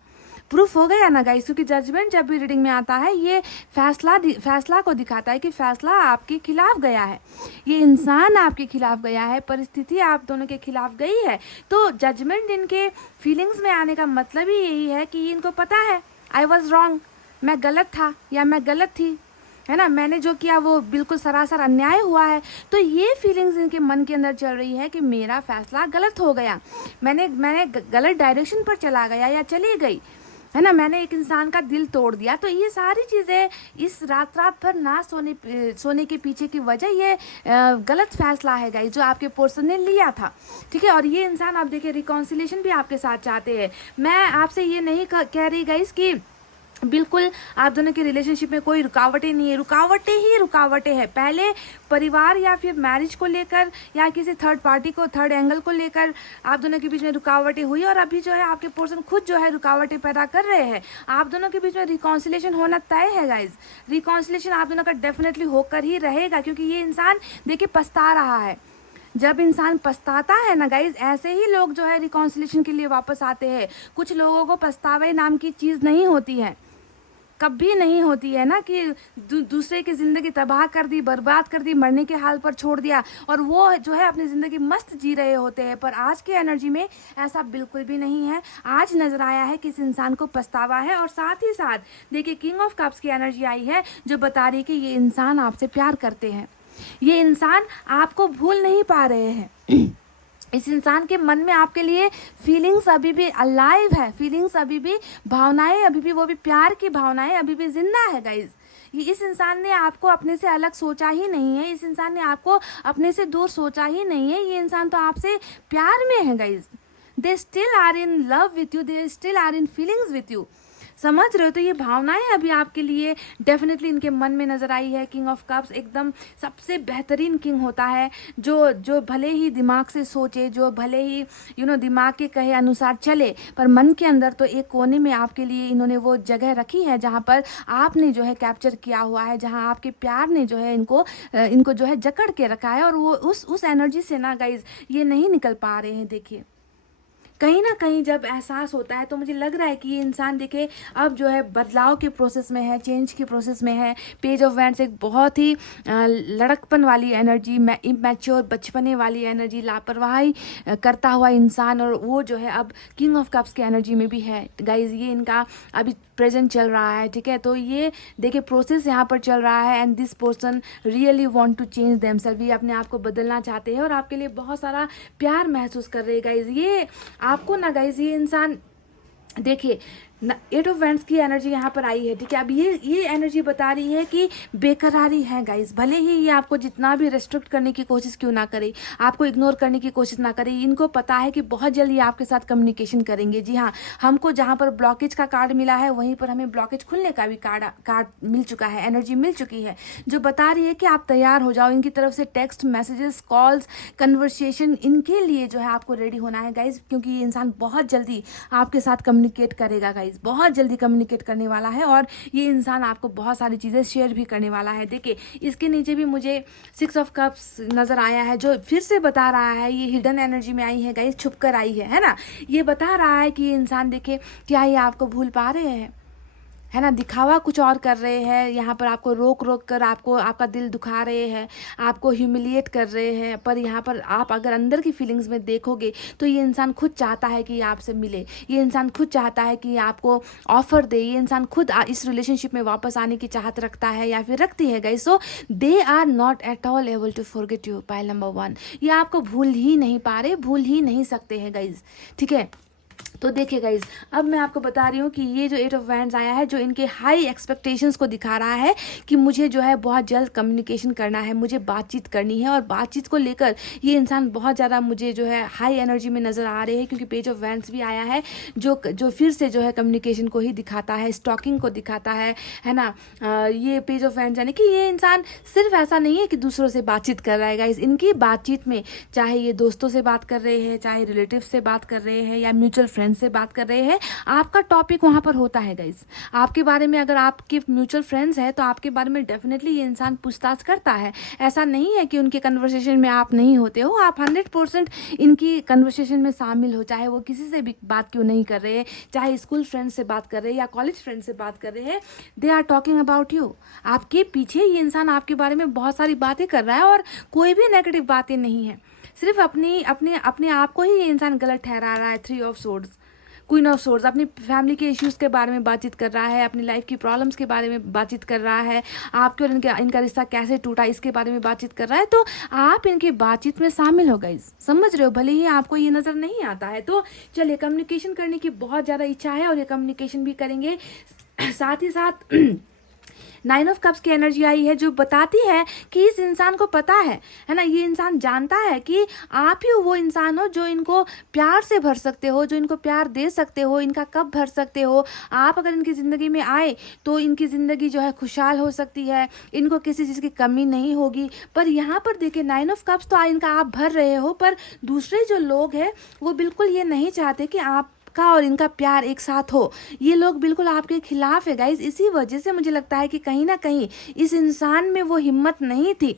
प्रूफ हो गया ना गाइस, क्योंकि जजमेंट जब भी रीडिंग में आता है, ये फैसला को दिखाता है कि फैसला आपके खिलाफ गया है, ये इंसान आपके खिलाफ गया है, परिस्थिति आप दोनों के खिलाफ गई है। तो जजमेंट इनके फीलिंग्स में आने का मतलब ही यही है कि इनको पता है आई वॉज रॉन्ग, मैं गलत था या मैं गलत थी, है ना, मैंने जो किया वो बिल्कुल सरासर अन्याय हुआ है। तो ये फीलिंग्स इनके मन के अंदर चल रही है कि मेरा फैसला गलत हो गया, मैंने गलत डायरेक्शन पर चला गया या चली गई, है ना, मैंने एक इंसान का दिल तोड़ दिया। तो ये सारी चीज़ें इस रात भर ना सोने के पीछे की वजह ये गलत फैसला है गाइस जो आपके पर्सन ने लिया था, ठीक है। और ये इंसान आप देखिए रिकॉन्सिलेशन भी आपके साथ चाहते हैं। मैं आपसे ये नहीं कह रही गाइस कि बिल्कुल आप दोनों के रिलेशनशिप में कोई रुकावटें नहीं है, रुकावटें ही रुकावटें हैं। पहले परिवार या फिर मैरिज को लेकर या किसी थर्ड पार्टी को, थर्ड एंगल को लेकर आप दोनों के बीच में रुकावटें हुई, और अभी जो है आपके पर्सन खुद जो है रुकावटें पैदा कर रहे हैं। आप दोनों के बीच में रिकॉन्सिलेशन होना तय है गाइज। रिकॉन्सिलेशन आप दोनों का डेफिनेटली होकर ही रहेगा, क्योंकि ये इंसान देखिए पछता रहा है। जब इंसान पछताता है ना गाइज, ऐसे ही लोग जो है रिकॉन्सिलेशन के लिए वापस आते हैं। कुछ लोगों को पछतावे नाम की चीज़ नहीं होती है, कभी नहीं होती है ना, कि दूसरे की ज़िंदगी तबाह कर दी, बर्बाद कर दी, मरने के हाल पर छोड़ दिया, और वो जो है अपनी ज़िंदगी मस्त जी रहे होते हैं। पर आज की एनर्जी में ऐसा बिल्कुल भी नहीं है। आज नज़र आया है कि इस इंसान को पछतावा है, और साथ ही साथ देखिए किंग ऑफ कप्स की एनर्जी आई है जो बता रही है कि ये इंसान आपसे प्यार करते हैं, ये इंसान आपको भूल नहीं पा रहे हैं। इस इंसान के मन में आपके लिए फीलिंग्स अभी भी अलाइव है, फीलिंग्स अभी भी, भावनाएं अभी भी, वो भी प्यार की भावनाएं अभी भी जिंदा है गाइज। ये इस इंसान ने आपको अपने से अलग सोचा ही नहीं है, इस इंसान ने आपको अपने से दूर सोचा ही नहीं है। ये इंसान तो आपसे प्यार में है guys. They still are in love with you, they still are in feelings with you, समझ रहे हो। तो ये भावनाएं अभी आपके लिए डेफिनेटली इनके मन में नजर आई है। किंग ऑफ कप्स एकदम सबसे बेहतरीन किंग होता है, जो भले ही दिमाग से सोचे, जो भले ही दिमाग के कहे अनुसार चले, पर मन के अंदर तो एक कोने में आपके लिए इन्होंने वो जगह रखी है जहाँ पर आपने जो है कैप्चर किया हुआ है, जहाँ आपके प्यार ने जो है इनको जो है जकड़ के रखा है। और वो उस एनर्जी से ना गाइज ये नहीं निकल पा रहे हैं। देखिए कहीं ना कहीं जब एहसास होता है तो मुझे लग रहा है कि ये इंसान देखे अब जो है बदलाव के प्रोसेस में है, चेंज के प्रोसेस में है। पेज ऑफ वैंड्स एक बहुत ही लड़कपन वाली एनर्जी, इमैच्योर बचपने वाली एनर्जी, लापरवाही करता हुआ इंसान, और वो जो है अब किंग ऑफ कप्स की एनर्जी में भी है गाइज। ये इनका अभी प्रेजेंट चल रहा है, ठीक है। तो ये देखिए प्रोसेस यहाँ पर चल रहा है, and this person really want to change themself. ये अपने आप को बदलना चाहते हैं और आपके लिए बहुत सारा प्यार महसूस कर रहे हैं गाइज। ये आपको ना गाइज, ये इंसान देखिए एट ऑफ वैंड्स की एनर्जी यहाँ पर आई है, ठीक है। अब ये एनर्जी बता रही है कि बेकरारी है गाइस। भले ही ये आपको जितना भी रेस्ट्रिक्ट करने की कोशिश क्यों ना करे, आपको इग्नोर करने की कोशिश ना करे, इनको पता है कि बहुत जल्द ये आपके साथ कम्युनिकेशन करेंगे। जी हाँ, हमको जहाँ पर ब्लॉकेज का कार्ड मिला है वहीं पर हमें ब्लॉकेज खुलने का भी कार्ड मिल चुका है, एनर्जी मिल चुकी है, जो बता रही है कि आप तैयार हो जाओ। इनकी तरफ से टेक्स्ट मैसेजेस, कॉल्स, कन्वर्सेशन, इनके लिए जो है आपको रेडी होना है गाइज, क्योंकि ये इंसान बहुत जल्दी आपके साथ कम्युनिकेट करेगा गाइज, बहुत जल्दी कम्युनिकेट करने वाला है, और ये इंसान आपको बहुत सारी चीज़ें शेयर भी करने वाला है। देखिए इसके नीचे भी मुझे 6 ऑफ कप्स नज़र आया है, जो फिर से बता रहा है, ये हिडन एनर्जी में आई है गाइस, छुप कर आई है ना। ये बता रहा है कि ये इंसान देखिए क्या ये आपको भूल पा रहे हैं, है ना। दिखावा कुछ और कर रहे हैं, यहाँ पर आपको रोक कर आपको आपका दिल दुखा रहे हैं, आपको ह्यूमिलिएट कर रहे हैं। पर यहाँ पर आप अगर अंदर की फीलिंग्स में देखोगे तो ये इंसान खुद चाहता है कि आपसे मिले, ये इंसान खुद चाहता है कि आपको ऑफर दे, ये इंसान खुद इस रिलेशनशिप में वापस आने की चाहत रखता है या फिर रखती है guys. So they are not at all able to forget you. Pile number 1, ये आपको भूल ही नहीं पा रहे, भूल ही नहीं सकते हैं गाइस, ठीक है। तो देखिए गाइज, अब मैं आपको बता रही हूँ कि ये जो 8 ऑफ वैंड्स आया है, जो इनके हाई एक्सपेक्टेशंस को दिखा रहा है कि मुझे जो है बहुत जल्द कम्युनिकेशन करना है, मुझे बातचीत करनी है, और बातचीत को लेकर ये इंसान बहुत ज़्यादा मुझे जो है हाई एनर्जी में नज़र आ रहे हैं, क्योंकि पेज ऑफ वैंड्स भी आया है जो फिर से जो है कम्युनिकेशन को ही दिखाता है, स्टॉकिंग को दिखाता है ना। ये पेज ऑफ वैंड्स यानी कि ये इंसान सिर्फ ऐसा नहीं है कि दूसरों से बातचीत कर रहा है गाइज, इनकी बातचीत में चाहे ये दोस्तों से बात कर रहे हैं, चाहे रिलेटिव से बात कर रहे हैं, या म्यूचुअल फ्रेंड से बात कर रहे हैं, आपका टॉपिक वहां पर होता है गाइज। आपके बारे में अगर आपके म्यूचुअल फ्रेंड्स हैं तो आपके बारे में डेफिनेटली ये इंसान पूछताछ करता है। ऐसा नहीं है कि उनके कन्वर्सेशन में आप नहीं होते हो, आप 100% इनकी कन्वर्सेशन में शामिल हो, चाहे वो किसी से भी बात क्यों नहीं कर रहे हैं, चाहे स्कूल फ्रेंड से बात कर रहे हैं या कॉलेज फ्रेंड से बात कर रहे हैं, they are talking about you. आपके पीछे ये इंसान आपके बारे में बहुत सारी बातें कर रहा है, और कोई भी नेगेटिव बातें नहीं है, सिर्फ अपने आप को ही ये इंसान गलत ठहरा रहा है। 3 of swords, queen of swords अपनी फैमिली के इश्यूज़ के बारे में बातचीत कर रहा है, अपनी लाइफ की प्रॉब्लम्स के बारे में बातचीत कर रहा है, आपके और इनका रिश्ता कैसे टूटा इसके बारे में बातचीत कर रहा है। तो आप इनकी बातचीत में शामिल हो गए, समझ रहे हो, भले ही आपको ये नज़र नहीं आता है। तो चलिए, कम्युनिकेशन करने की बहुत ज़्यादा इच्छा है और ये कम्युनिकेशन भी करेंगे। साथ ही साथ 9 ऑफ कप्स की एनर्जी आई है जो बताती है कि इस इंसान को पता है ना, ये इंसान जानता है कि आप ही वो इंसान हो जो इनको प्यार से भर सकते हो, जो इनको प्यार दे सकते हो, इनका कप भर सकते हो। आप अगर इनकी ज़िंदगी में आए तो इनकी ज़िंदगी जो है खुशहाल हो सकती है, इनको किसी चीज़ की कमी नहीं होगी। पर यहाँ पर देखिए 9 ऑफ कप्स तो इनका आप भर रहे हो, पर दूसरे जो लोग हैं वो बिल्कुल ये नहीं चाहते कि आप का और इनका प्यार एक साथ हो। ये लोग बिल्कुल आपके खिलाफ है गाइज। इसी वजह से मुझे लगता है कि कहीं ना कहीं इस इंसान में वो हिम्मत नहीं थी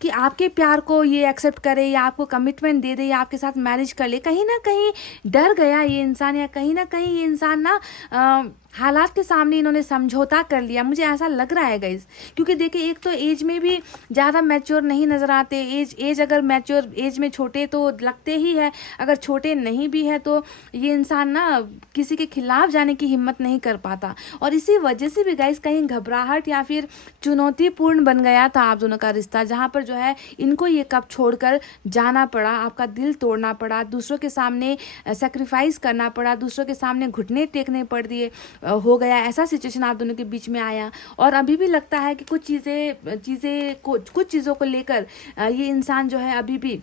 कि आपके प्यार को ये एक्सेप्ट करे या आपको कमिटमेंट दे दे या आपके साथ मैरिज कर ले। कहीं ना कहीं डर गया ये इंसान, या कहीं ना कहीं ये इंसान ना हालात के सामने इन्होंने समझौता कर लिया, मुझे ऐसा लग रहा है गाइज। क्योंकि देखिए, एक तो एज में भी ज़्यादा मैच्योर नहीं नज़र आते। एज अगर मैच्योर एज में छोटे तो लगते ही है, अगर छोटे नहीं भी है तो ये इंसान ना किसी के खिलाफ जाने की हिम्मत नहीं कर पाता। और इसी वजह से भी गाइज कहीं घबराहट या फिर चुनौतीपूर्ण बन गया था आप दोनों का रिश्ता, जहाँ पर जो है इनको ये कप छोड़कर जाना पड़ा, आपका दिल तोड़ना पड़ा, दूसरों के सामने सेक्रीफाइस करना पड़ा, दूसरों के सामने घुटने टेकने पड़ दिए, हो गया ऐसा सिचुएशन आप दोनों के बीच में आया। और अभी भी लगता है कि कुछ चीज़ों को लेकर ये इंसान जो है अभी भी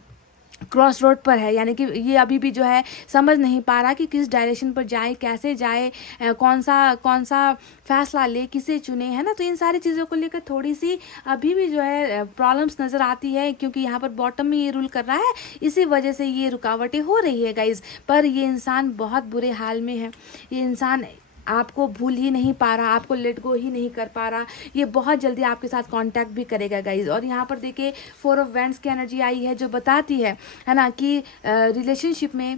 क्रॉस रोड पर है, यानी कि ये अभी भी जो है समझ नहीं पा रहा कि किस डायरेक्शन पर जाए, कैसे जाए, कौन सा फैसला ले, किसे चुने, है ना। तो इन सारी चीज़ों को लेकर थोड़ी सी अभी भी जो है प्रॉब्लम्स नज़र आती है, क्योंकि यहाँ पर बॉटम में ये रूल कर रहा है, इसी वजह से ये रुकावटें हो रही है गाइज। पर ये इंसान बहुत बुरे हाल में है। ये इंसान आपको भूल ही नहीं पा रहा, आपको लेट गो ही नहीं कर पा रहा। ये बहुत जल्दी आपके साथ कांटेक्ट भी करेगा गाइज। और यहाँ पर देखिए 4 ऑफ वैंड्स की एनर्जी आई है जो बताती है ना, कि रिलेशनशिप में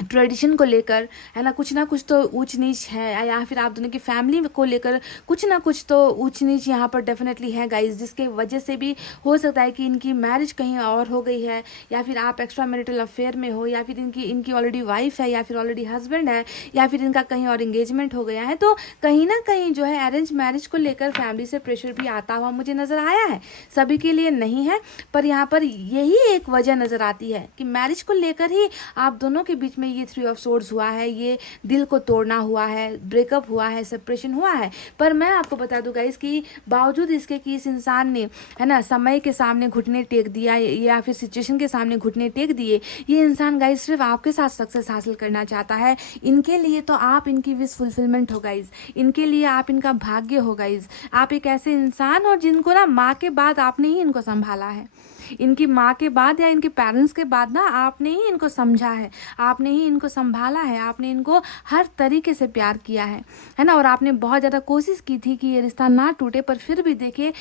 ट्रेडिशन को लेकर, है ना कुछ तो ऊंच नीच है, या फिर आप दोनों की फैमिली को लेकर कुछ ना कुछ तो ऊंच नीच यहाँ पर डेफिनेटली है गाइज, जिसके वजह से भी हो सकता है कि इनकी मैरिज कहीं और हो गई है, या फिर आप एक्स्ट्रा मैरिटल अफेयर में हो, या फिर इनकी ऑलरेडी वाइफ है, या फिर ऑलरेडी हस्बैंड है, या फिर इनका कहीं और एंगेजमेंट हो गया है। तो कहीं ना कहीं जो है अरेंज मैरिज को लेकर फैमिली से प्रेशर भी आता हुआ मुझे नज़र आया है। सभी के लिए नहीं है, पर यहाँ पर यही एक वजह नज़र आती है कि मैरिज को लेकर ही आप दोनों के बीच में ये 3 ऑफ सोर्ड्स हुआ है, ये दिल को तोड़ना हुआ है, ब्रेकअप हुआ है, सेपरेशन हुआ है। पर मैं आपको बता दूं गाइस कि बावजूद इसके कि इस इंसान ने, है ना, समय के सामने घुटने टेक दिया या फिर सिचुएशन के सामने घुटने टेक दिए, ये इंसान गाइस सिर्फ आपके साथ सक्सेस हासिल करना चाहता है। इनके लिए तो आप इनकी विश फुलफिलमेंट हो गाइस, इनके लिए आप इनका भाग्य हो गाइस। आप एक ऐसे इंसान हो जिनको ना माँ के बाद आपने ही इनको संभाला है, इनकी माँ के बाद या इनके पेरेंट्स के बाद ना आपने ही इनको समझा है, आपने ही इनको संभाला है, आपने इनको हर तरीके से प्यार किया है ना। और आपने बहुत ज़्यादा कोशिश की थी कि ये रिश्ता ना टूटे, पर फिर भी देखिए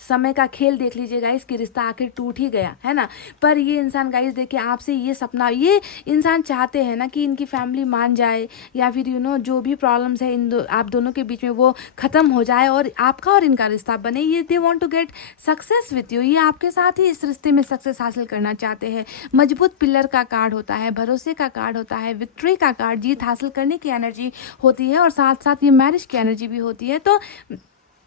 समय का खेल देख लीजिए गाइस कि रिश्ता आखिर टूट ही गया, है ना। पर ये इंसान गाइस देखिए आपसे ये सपना, ये इंसान चाहते हैं ना कि इनकी फैमिली मान जाए, या फिर जो भी प्रॉब्लम्स है आप दोनों के बीच में वो ख़त्म हो जाए और आपका और इनका रिश्ता बने। ये they want to get success with you, ये आपके साथ ही इस रिश्ते में सक्सेस हासिल करना चाहते हैं। मजबूत पिलर का कार्ड होता है, भरोसे का कार्ड होता है, विक्ट्री का कार्ड, जीत हासिल करने की एनर्जी होती है, और साथ साथ ये मैरिज की एनर्जी भी होती है। तो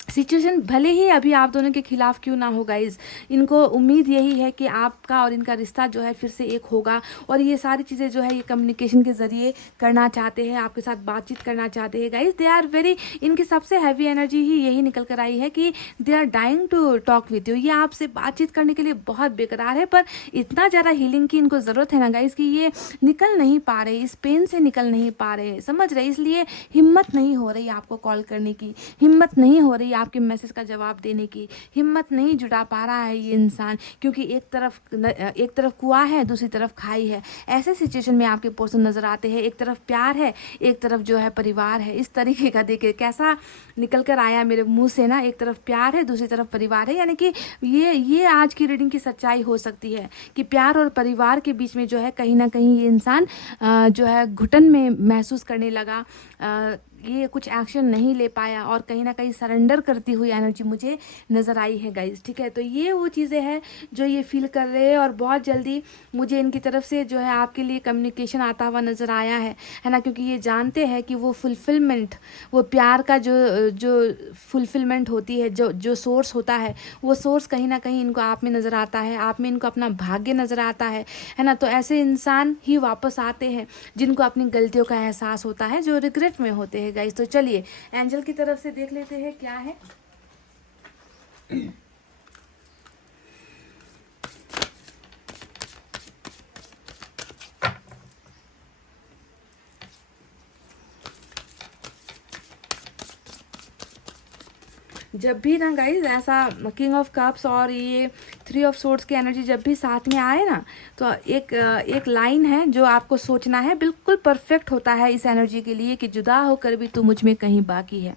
सिचुएशन भले ही अभी आप दोनों के खिलाफ क्यों ना हो गाइज, इनको उम्मीद यही है कि आपका और इनका रिश्ता जो है फिर से एक होगा। और ये सारी चीज़ें जो है ये कम्युनिकेशन के ज़रिए करना चाहते हैं, आपके साथ बातचीत करना चाहते हैं गाइज। दे आर वेरी, इनकी सबसे हैवी एनर्जी ही यही निकल कर आई है कि they are dying to talk with you. ये आपसे बातचीत करने के लिए बहुत बेकरार है, पर इतना ज़्यादा हीलिंग की इनको ज़रूरत है ना गाइज कि ये निकल नहीं पा रहे, इस पेन से निकल नहीं पा रहे, समझ रहे। इसलिए हिम्मत नहीं हो रही आपको कॉल करने की, हिम्मत नहीं हो रही आपके मैसेज का जवाब देने की, हिम्मत नहीं जुटा पा रहा है ये इंसान, क्योंकि एक तरफ कुआं है, दूसरी तरफ खाई है। ऐसे सिचुएशन में आपके पर्सन नज़र आते हैं, एक तरफ प्यार है, एक तरफ जो है परिवार है। इस तरीके का देखिए कैसा निकल कर आया मेरे मुंह से ना, एक तरफ प्यार है, दूसरी तरफ परिवार है। यानी कि ये आज की रीडिंग की सच्चाई हो सकती है कि प्यार और परिवार के बीच में जो है कहीं ना कहीं ये इंसान जो है घुटन में महसूस करने लगा। ये कुछ एक्शन नहीं ले पाया और कहीं ना कहीं सरेंडर करती हुई एनर्जी मुझे नज़र आई है गाइज, ठीक है। तो ये वो चीज़ें हैं जो ये फील कर रहे हैं और बहुत जल्दी मुझे इनकी तरफ से जो है आपके लिए कम्युनिकेशन आता हुआ नज़र आया है ना, क्योंकि ये जानते हैं कि वो फुलफिलमेंट, वो प्यार का जो जो फुलफिलमेंट होती है, जो जो सोर्स होता है, वो सोर्स कहीं ना कहीं इनको आप में नज़र आता है, आप में इनको अपना भाग्य नज़र आता है ना। तो ऐसे इंसान ही वापस आते हैं जिनको अपनी गलतियों का एहसास होता है, जो रिग्रेट में होते हैं गाइस। तो चलिए एंजल की तरफ से देख लेते हैं क्या है। जब भी ना गाइज ऐसा किंग ऑफ कप्स और ये थ्री ऑफ सोर्ड्स की एनर्जी जब भी साथ में आए ना, तो एक लाइन है जो आपको सोचना है, बिल्कुल परफेक्ट होता है इस एनर्जी के लिए कि जुदा होकर भी तू मुझ में कहीं बाकी है।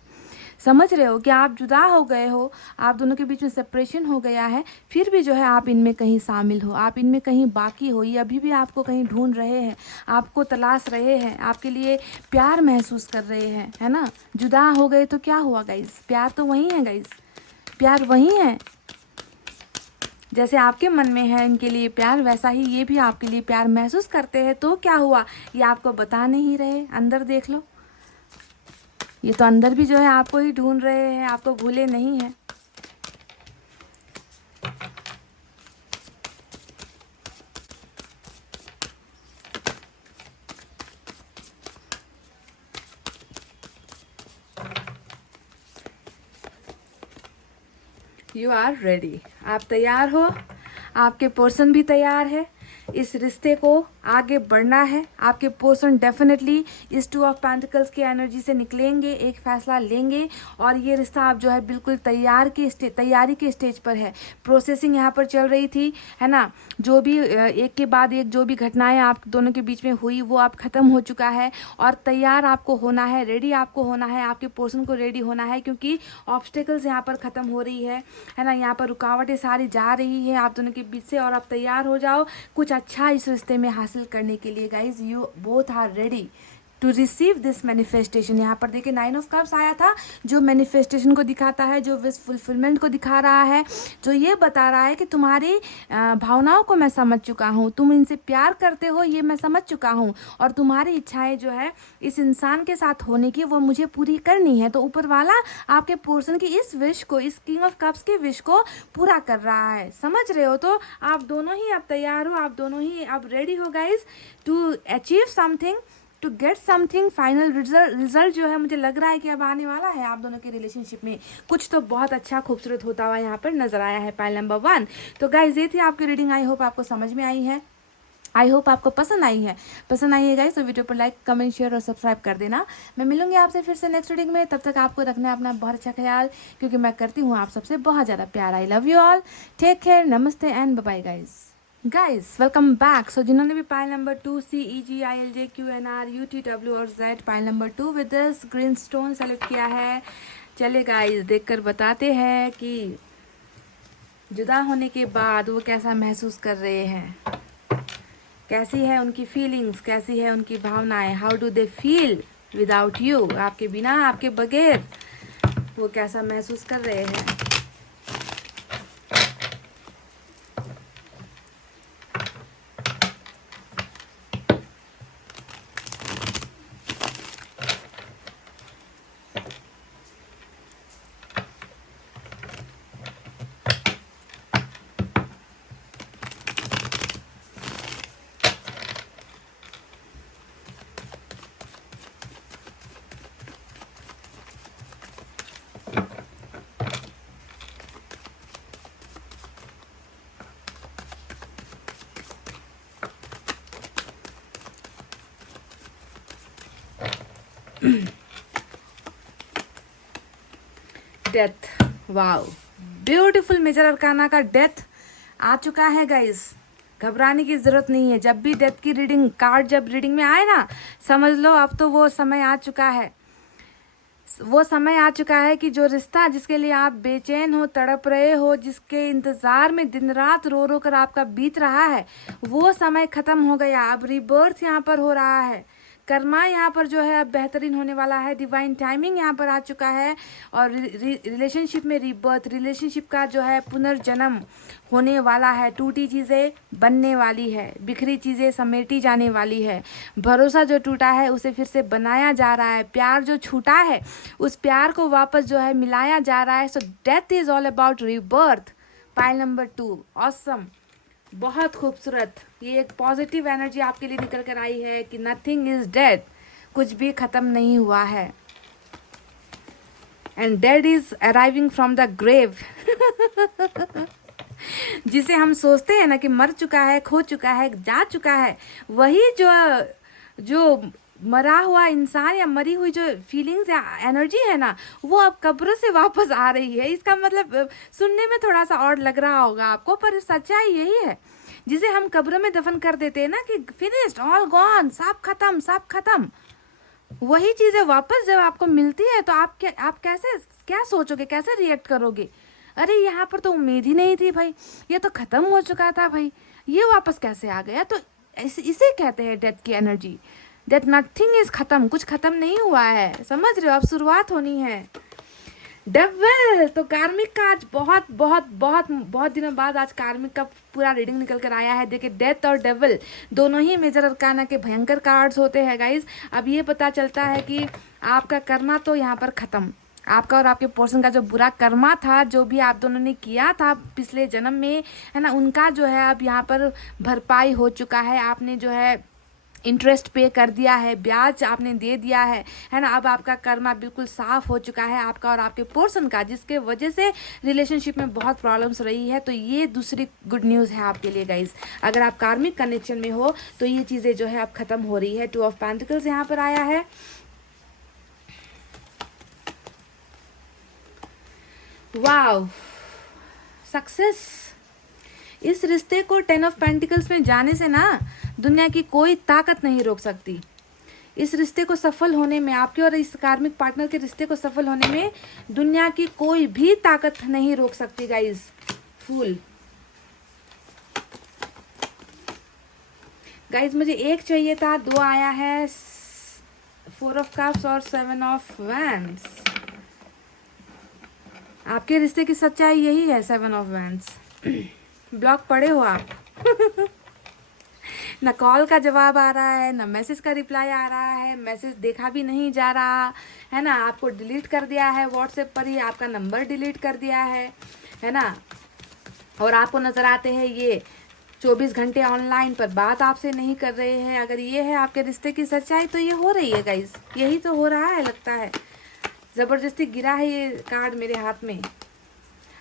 समझ रहे हो कि आप जुदा हो गए हो, आप दोनों के बीच में सेपरेशन हो गया है, फिर भी जो है आप इनमें कहीं शामिल हो, आप इनमें कहीं बाकी हो, ये अभी भी आपको कहीं ढूंढ रहे हैं, आपको तलाश रहे हैं, आपके लिए प्यार महसूस कर रहे हैं, है ना। जुदा हो गए तो क्या हुआ गाइज, प्यार तो वही है गाइज, प्यार वही है। जैसे आपके मन में है इनके लिए प्यार, वैसा ही ये भी आपके लिए प्यार महसूस करते हैं। तो क्या हुआ, ये आपको बता नहीं रहे, अंदर देख लो, ये तो अंदर भी जो है आपको ही ढूंढ रहे हैं, आपको भूले नहीं हैं। यू आर रेडी, आप तैयार हो, आपके पर्सन भी तैयार है, इस रिश्ते को आगे बढ़ना है। आपके पर्सन डेफिनेटली इस टू ऑफ पेंटिकल्स की एनर्जी से निकलेंगे, एक फैसला लेंगे और ये रिश्ता आप जो है बिल्कुल तैयारी के स्टेज पर है। प्रोसेसिंग यहाँ पर चल रही थी, है ना। जो भी एक के बाद एक जो भी घटनाएं आप दोनों के बीच में हुई वो अब ख़त्म हो चुका है और तैयार आपको होना है, रेडी आपको होना है, आपके पर्सन को रेडी होना है, क्योंकि ऑब्स्टेकल्स यहाँ पर ख़त्म हो रही है ना। यहाँ पर रुकावटें सारी जा रही है आप दोनों के बीच से और आप तैयार हो जाओ कुछ अच्छा इस रिश्ते में हासिल करने के लिए guys. You both are ready to receive this manifestation. यहाँ पर देखिए 9 ऑफ कप्स आया था, जो मैनिफेस्टेशन को दिखाता है, जो विश फुलफिलमेंट को दिखा रहा है, जो ये बता रहा है कि तुम्हारी भावनाओं को मैं समझ चुका हूँ, तुम इनसे प्यार करते हो ये मैं समझ चुका हूँ और तुम्हारी इच्छाएं जो है इस इंसान के साथ होने की वो मुझे पूरी करनी है। तो ऊपर वाला आपके पर्सन की इस विश को, इस किंग ऑफ कप्स की विश को पूरा कर रहा है, समझ रहे हो। तो आप दोनों ही अब तैयार हो, आप दोनों ही अब रेडी हो guys to achieve something, to get something. Final result जो है मुझे लग रहा है कि अब आने वाला है आप दोनों के रिलेशनशिप में, कुछ तो बहुत अच्छा खूबसूरत होता हुआ यहाँ पर नजर आया है। Pile number 1। तो गाइज ये थी आपकी रीडिंग, आई होप आपको समझ में आई है, आई होप आपको पसंद आई है गाइस। तो वीडियो पर लाइक कमेंट शेयर और सब्सक्राइब कर देना। मैं मिलूंगी आपसे फिर से नेक्स्ट रीडिंग में, तब तक आपको रखना है अपना बहुत अच्छा ख्याल, क्योंकि मैं करती हूँ आप सबसे बहुत ज़्यादा प्यार। I love you all, take care, नमस्ते and bye bye guys welcome back. So जिन्होंने भी पाइल नंबर 2 CEGILJQNR UTW और Z pile number 2 with this green stone select किया है, चले गाइस देखकर बताते हैं कि जुदा होने के बाद वो कैसा महसूस कर रहे हैं, कैसी है उनकी फीलिंग्स, कैसी है उनकी भावनाएं, how do they feel without you, आपके बिना, आपके बगैर वो कैसा महसूस कर रहे हैं। Death, wow, beautiful major arcana का डेथ आ चुका है गाइस। घबराने की जरूरत नहीं है, जब भी डेथ की रीडिंग कार्ड जब रीडिंग में आए ना, समझ लो अब तो वो समय आ चुका है, वो समय आ चुका है कि जो रिश्ता जिसके लिए आप बेचैन हो, तड़प रहे हो, जिसके इंतजार में दिन रात रो रो कर आपका बीत रहा है, वो समय खत्म हो गया। अब रिबर्थ यहाँ पर हो रहा है, कर्मा यहाँ पर जो है अब बेहतरीन होने वाला है, डिवाइन टाइमिंग यहाँ पर आ चुका है। और रिलेशनशिप में रीबर्थ, रिलेशनशिप का जो है पुनर्जन्म होने वाला है। टूटी चीज़ें बनने वाली है, बिखरी चीज़ें समेटी जाने वाली है। भरोसा जो टूटा है उसे फिर से बनाया जा रहा है। प्यार जो छूटा है उस प्यार को वापस जो है मिलाया जा रहा है। So death is all about rebirth. Pile number 2, awesome, बहुत खूबसूरत। ये एक पॉजिटिव एनर्जी आपके लिए निकल कर आई है कि नथिंग इज डेड, कुछ भी खत्म नहीं हुआ है। And dead is arriving from the grave. जिसे हम सोचते हैं ना कि मर चुका है, खो चुका है, जा चुका है, वही जो मरा हुआ इंसान या मरी हुई जो फीलिंग्स या एनर्जी है ना, वो अब कब्र से वापस आ रही है। इसका मतलब सुनने में थोड़ा सा और लग रहा होगा आपको, पर सच्चाई यही है। जिसे हम कब्र में दफन कर देते हैं ना कि फिनिश्ड, ऑल गॉन, सब खत्म, सब खत्म, वही चीज़ें वापस जब आपको मिलती है तो आप कैसे क्या सोचोगे, कैसे रिएक्ट करोगे? अरे यहाँ पर तो उम्मीद ही नहीं थी भाई, ये तो ख़त्म हो चुका था भाई, ये वापस कैसे आ गया? तो इसे कहते हैं डेथ की एनर्जी। दैट नथिंग इज खत्म, कुछ खत्म नहीं हुआ है, समझ रहे हो? अब शुरुआत होनी है। डेविल, तो कार्मिक का आज बहुत बहुत बहुत बहुत दिनों बाद आज कार्मिक का पूरा रीडिंग निकल कर आया है। देखिए, डेथ और डेविल दोनों ही मेजर अरकाना के भयंकर कार्ड्स होते हैं गाइज। अब ये पता चलता है कि आपका कर्मा तो यहाँ पर ख़त्म, आपका और आपके पर्सन का जो बुरा कर्मा था, जो भी आप दोनों ने किया था पिछले जन्म में, है ना, उनका जो है अब यहाँ पर भरपाई हो चुका है। आपने जो है इंटरेस्ट पे कर दिया है, ब्याज आपने दे दिया है ना। अब आपका कर्मा बिल्कुल साफ हो चुका है, आपका और आपके पर्सन का, जिसके वजह से रिलेशनशिप में बहुत प्रॉब्लम्स रही है। तो ये दूसरी गुड न्यूज़ है आपके लिए गाइज। अगर आप कार्मिक कनेक्शन में हो तो ये चीज़ें जो है अब ख़त्म हो रही है। 2 ऑफ पेंटिकल्स यहाँ पर आया है। वाव, सक्सेस। इस रिश्ते को 10 ऑफ पेंटिकल्स में जाने से ना दुनिया की कोई ताकत नहीं रोक सकती। इस रिश्ते को सफल होने में, आपके और इस कार्मिक पार्टनर के रिश्ते को सफल होने में दुनिया की कोई भी ताकत नहीं रोक सकती गाइज। फूल गाइज, मुझे एक चाहिए था, 2 आया है, 4 ऑफ कप्स और 7 ऑफ वैंड्स। आपके रिश्ते की सच्चाई यही है, 7 ऑफ वैंड्स। ब्लॉक पड़े हो आप। ना कॉल का जवाब आ रहा है, ना मैसेज का रिप्लाई आ रहा है, मैसेज देखा भी नहीं जा रहा है ना, आपको डिलीट कर दिया है व्हाट्सएप पर ही, आपका नंबर डिलीट कर दिया है ना। और आपको नज़र आते हैं ये 24 घंटे ऑनलाइन पर बात आपसे नहीं कर रहे हैं। अगर ये है आपके रिश्ते की सच्चाई तो ये हो रही है गाइस, यही तो हो रहा है लगता है। ज़बरदस्ती गिरा है ये कार्ड मेरे हाथ में।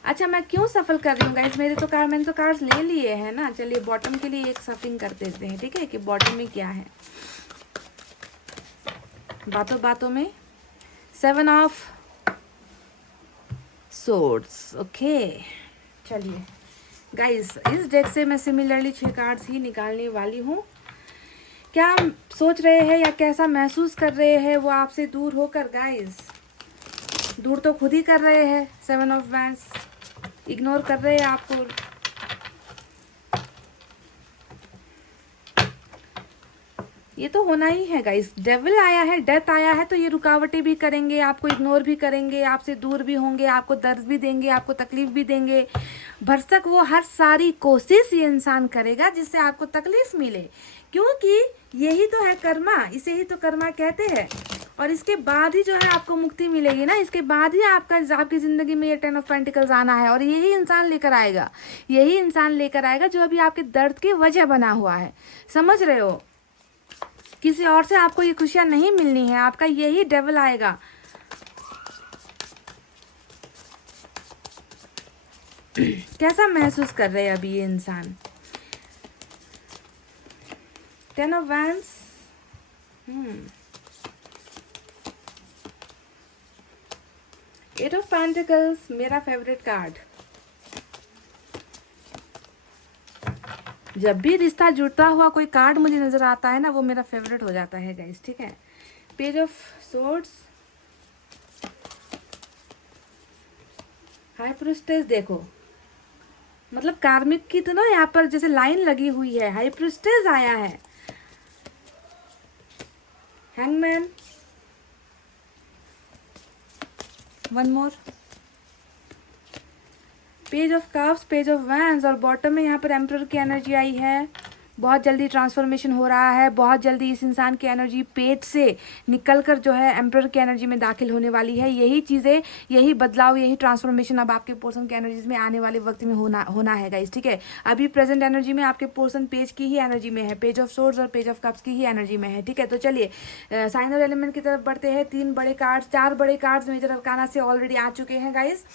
अच्छा, मैं क्यों सफल कर रही हूँ गाइस? मैंने तो कार्ड्स ले लिए हैं ना। चलिए बॉटम के लिए एक सफलिंग कर देते हैं, ठीक है, कि बॉटम में क्या है। बातों बातों में 7 ऑफ सोर्ड्स। ओके, चलिए गाइस, इस डेक से मैं सिमिलरली 6 कार्ड्स ही निकालने वाली हूँ। क्या सोच रहे हैं या कैसा महसूस कर रहे हैं वो आपसे दूर होकर गाइस? दूर तो खुद ही कर रहे हैं। 7 ऑफ वैंड्स इग्नोर कर रहे हैं आपको। ये तो होना ही है गाइस। डेविल आया है, डेथ आया है, तो ये रुकावटें भी करेंगे, आपको इग्नोर भी करेंगे, आपसे दूर भी होंगे, आपको दर्द भी देंगे, आपको तकलीफ भी देंगे। भरसक वो हर सारी कोशिश ये इंसान करेगा जिससे आपको तकलीफ मिले, क्योंकि यही तो है कर्मा, इसे ही तो कर्मा कहते हैं। और इसके बाद ही जो है आपको मुक्ति मिलेगी ना, इसके बाद ही आपकी ज़िंदगी में ये 10 ऑफ पेंटिकल्स आना है। और यही इंसान लेकर आएगा, यही इंसान लेकर आएगा जो अभी आपके दर्द की वजह बना हुआ है। समझ रहे हो? किसी और से आपको ये खुशियाँ नहीं मिलनी है, आपका यही डेविल आएगा। कैसा महसूस कर रहे हैं अभी ये इंसान? 10 ऑफ वैंड्स, 8 ऑफ पेंटिकल्स, मेरा फेवरेट कार्ड। जब भी रिश्ता जुड़ता हुआ कोई कार्ड मुझे नजर आता है ना, वो मेरा फेवरेट हो जाता है गाइस, ठीक है। Page of swords, high priestess, देखो मतलब कार्मिक की तो ना यहाँ पर जैसे लाइन लगी हुई है। हाई प्रिस्टेस आया है, hangman, one more, page of cups, page of wands, और बॉटम में यहाँ पर एम्परर की एनर्जी आई है। बहुत जल्दी ट्रांसफॉर्मेशन हो रहा है, बहुत जल्दी इस इंसान की एनर्जी पेज से निकलकर जो है एम्परर की एनर्जी में दाखिल होने वाली है। यही चीज़ें, यही बदलाव, यही ट्रांसफॉर्मेशन अब आपके पोर्सन की एनर्जीज में आने वाले वक्त में होना है गाइस, ठीक है। अभी प्रेजेंट एनर्जी में आपके पोर्सन पेज की ही एनर्जी में है, पेज ऑफ सोर्ड्स और पेज ऑफ कप्स की ही एनर्जी में है, ठीक है। तो चलिए साइन और एलिमेंट की तरफ बढ़ते हैं। 4 बड़े कार्ड्स मेजर अरकाना से ऑलरेडी आ चुके हैं गाइस।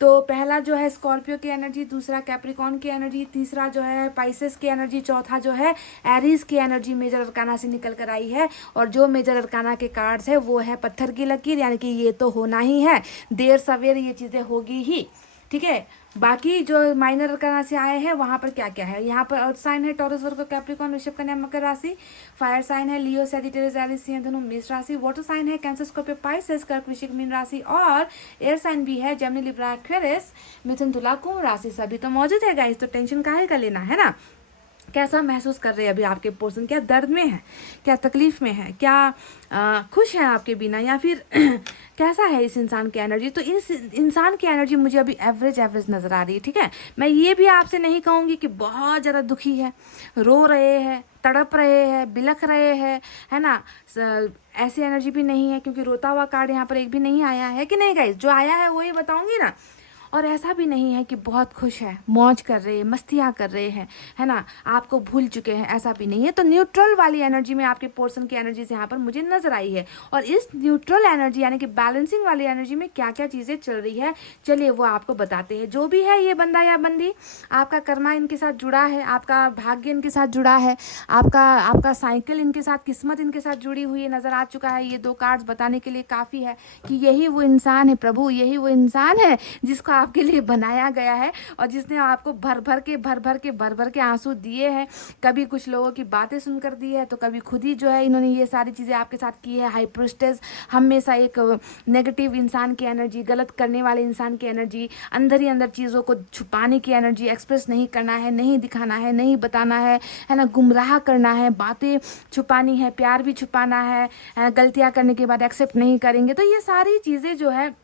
तो पहला जो है स्कॉर्पियो की एनर्जी, दूसरा कैप्रिकॉन की एनर्जी, तीसरा जो है पाइसेस की एनर्जी, चौथा जो है एरीज की एनर्जी मेजर अरकाना से निकल कर आई है। और जो मेजर अरकाना के कार्ड्स है वो है पत्थर की लकीर, यानी कि ये तो होना ही है, देर सवेर ये चीज़ें होगी ही, ठीक है। बाकी जो माइनर अरकाना से आए हैं वहाँ पर क्या क्या है, यहाँ पर अर्थ साइन है टॉरस, वर्गो, कैप्रिकॉन, वृषभ, कन्या, मकर राशि। फायर साइन है लियो, सैजिटेरियस, एरीज, सिंह, धनु, मेष राशि। वाटर साइन है कैंसर, स्कॉर्पियो, पाइसेस, कर्क, वृश्चिक, मीन राशि। और एयर साइन भी है जेमिनी, लिब्रा, एक्वेरियस, मिथुन, तुला, कुंभ राशि। सभी तो मौजूद है गाइस, तो टेंशन काहे का लेना है ना। कैसा महसूस कर रहे हैं अभी आपके पर्सन, क्या दर्द में है, क्या तकलीफ में है, क्या खुश है आपके बिना, या फिर कैसा है इस इंसान की एनर्जी। तो इस इंसान की एनर्जी मुझे अभी एवरेज नज़र आ रही है, ठीक है। मैं ये भी आपसे नहीं कहूँगी कि बहुत ज़्यादा दुखी है, रो रहे हैं, तड़प रहे हैं, बिलख रहे हैं, है ना। ऐसी एनर्जी भी नहीं है, क्योंकि रोता हुआ कार्ड यहाँ पर एक भी नहीं आया है, कि नहीं गाइस। जो आया है वही बताऊँगी ना। और ऐसा भी नहीं है कि बहुत खुश है, मौज कर रहे हैं, मस्तियाँ कर रहे हैं, है ना, आपको भूल चुके हैं, ऐसा भी नहीं है। तो न्यूट्रल वाली एनर्जी में आपके पर्सन की एनर्जी से यहाँ पर मुझे नजर आई है। और इस न्यूट्रल एनर्जी यानी कि बैलेंसिंग वाली एनर्जी में क्या क्या चीज़ें चल रही है, चलिए वो आपको बताते हैं। जो भी है ये बंदा या बंदी, आपका कर्मा इनके साथ जुड़ा है, आपका भाग्य इनके साथ जुड़ा है, आपका साइकिल इनके साथ, किस्मत इनके साथ जुड़ी हुई नजर आ चुका है। ये 2 कार्ड्स बताने के लिए काफ़ी है कि यही वो इंसान है प्रभु, यही वो इंसान है जिसको आपके लिए बनाया गया है, और जिसने आपको भर भर के आंसू दिए हैं। कभी कुछ लोगों की बातें सुनकर दी है, तो कभी खुद ही जो है इन्होंने ये सारी चीज़ें आपके साथ की है। हाई प्रिस्टेस हमेशा एक नेगेटिव इंसान की एनर्जी, गलत करने वाले इंसान की एनर्जी, अंदर ही अंदर चीज़ों को छुपाने की एनर्जी, एक्सप्रेस नहीं करना है, नहीं दिखाना है, नहीं बताना है ना, गुमराह करना है, बातें छुपानी है, प्यार भी छुपाना है, गलतियाँ करने के बाद एक्सेप्ट नहीं करेंगे। तो ये सारी चीज़ें जो है